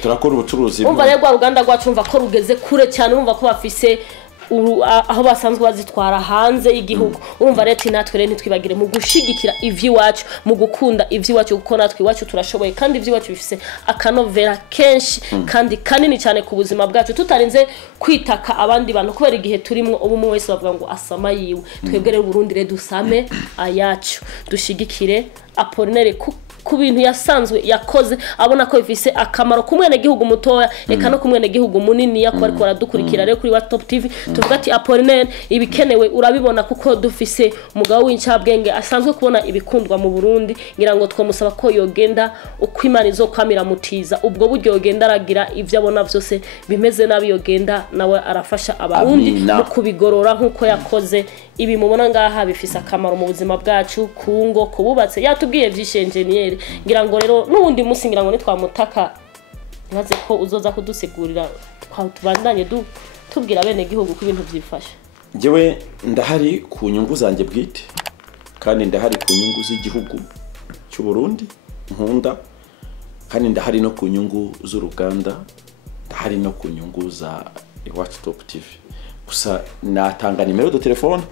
turakora ubucuruzi. Umva rero Ruganda rwacu umva ko rugeze kure cyane, umva ko bafise aho basanzwe bazitwara hanze y'igihugu. Urumva rero natwe rero ntitwibagire mu gushigikira ivy'iwacu, mu gukunda ivy'iwacu kuko natwe iwacu turashoboye kandi ivy'iwacu bifise akanovera kenshi kandi kanini cyane ku buzima bwacu, tutarinze kwitaka abandi bantu kubera igihe turimo ubu mu wese bavuga ngo asama yiwe. Twebwe rero Burundi rero dusame ayacu, dushigikire Apollinaire ku bintu yasanzwe yakoze abona ko bifise akamaro ku mwene gihugu mutoya eka no ku mwene gihugu munini yako ariko aradukurikira rero kuri Iwacu Top TV. Tuvuga ati Apollinaire ibikenewe urabibona kuko dufise umugabo w'incabwenge asanzwe kubona ibikundwa mu Burundi. Ngira ngo twamusaba ko yogenda uko Imana izokwamira mutiza ubwo buryo yogenda aragira ivyo abona vyose bimeze nabi, yogenda nawe arafasha abarundi mu kubigorora nkuko yakoze. Ibi mubona ngaha bifise akamaro mu buzima bwacu kungo kububatse yatubwiye vyishe engineer. Ngira ngo rero n'ubundi munsi ngira ngo nitwamutaka nkaze ko uzoza kudusigurira twatubandanye tubwira bene gihugu ko ibintu byifashe. Jewe ndahari ku nyungu zanje bwite kandi ndahari ku nyungu z'igihugu cy'u Burundi nkunda, kandi ndahari no ku nyungu z'uruganda, ndahari no ku nyungu za Iwacu Top TV. Gusa natanga nimero de telefone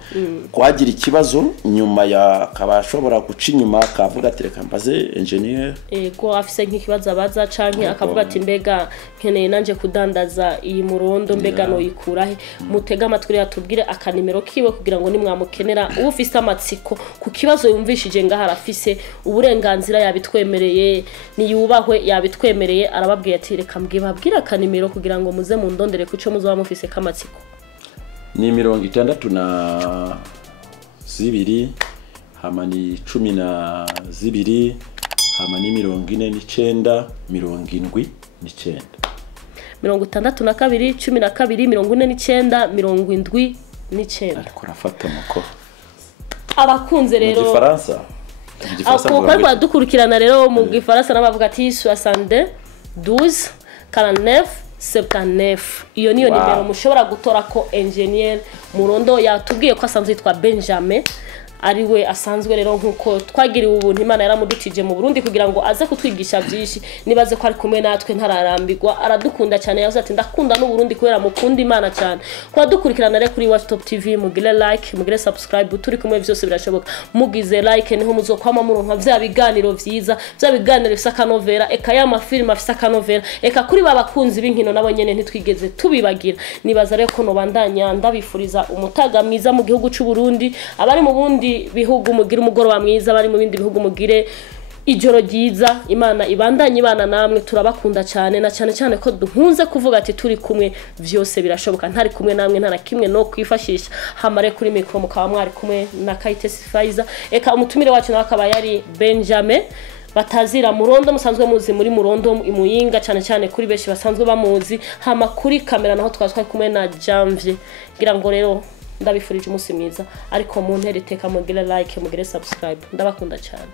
kwagira ikibazo nyuma ya kabashobora guca inyuma akavuga ati reka mbaze engineer ko afise nk'ikibazo abaza canke akavuga ati mbega nkeneye nanje kudandaza iyi murondo mbega no yikurahe. Mutega amatwi yatubwire akanimero kiwe kugira ngo nimwamukenera ufise amatsiko ku kibazo yumvishije ngaha arafise uburenganzira yabitwemereye niyubahwe yabitwemereye arababwiye ati reka mbwibabwira akanimero kugira ngo muze mu ndondere kuco muzoba mufise kamatsiko. Ni 62 hama ni 12 hama ni 49 79 62 12 49 ariko rafata muko abakunze rero mu Gifaransa ako kwa dukurikirana rero mu Gifaransa nabavuga ati 62 12 49 79. Iyo niyo nimero mushobora gutora ko engineer Murondo yatubwiye ko asanzwe yitwa Benjamin ari we asanzwe rero nkuko twagiriwe ubuntu Imana yaramudutije mu Burundi kugira ngo aze kutwigisha byinshi nibaze ko ari kumwe natwe ntararambirwa aradukunda cyane yavuze ati ndakunda n'u Burundi kubera mukunda Imana cyane kwa dukurikirana rero kuri Watch Top TV mugire like mugire subscribe turi kumwe byose birashoboka mugize like niho muzokwama muronka vya biganiro vyiza vya biganiro bifisa kanovera eka ya mafilm afisa kanovera eka kuri babakunzi b'inkino nabo nyene ntitwigeze tubibagira nibaza rero ko no bandanya ndabifuriza umutaga mwiza mu gihugu cy'u Burundi abari mu bundi bihugu mugira umugoroba mwiza bari mu bindi bihugu mugire ijoro ryiza Imana ibandanye ibana namwe turabakunda cyane na cyane ko duhunze kuvuga ati turi kumwe vyose birashoboka ntari kumwe namwe ntana kimwe no kwifashisha hamare kuri mikro mukaba mwari kumwe na Kayitesi Faiza eka umutumire wacu nakaba yari Benjamin batazira Murondo musanzwe muzi muri Murondo imuyinga cyane kuri beshi basanzwe bamuzi hama kuri kamera naho twaswa kumwe na Janvier ngira ngo rero ndabifurije umunsi mwiza ariko mu ntere teka mugire like mugire subscribe ndabakunda cyane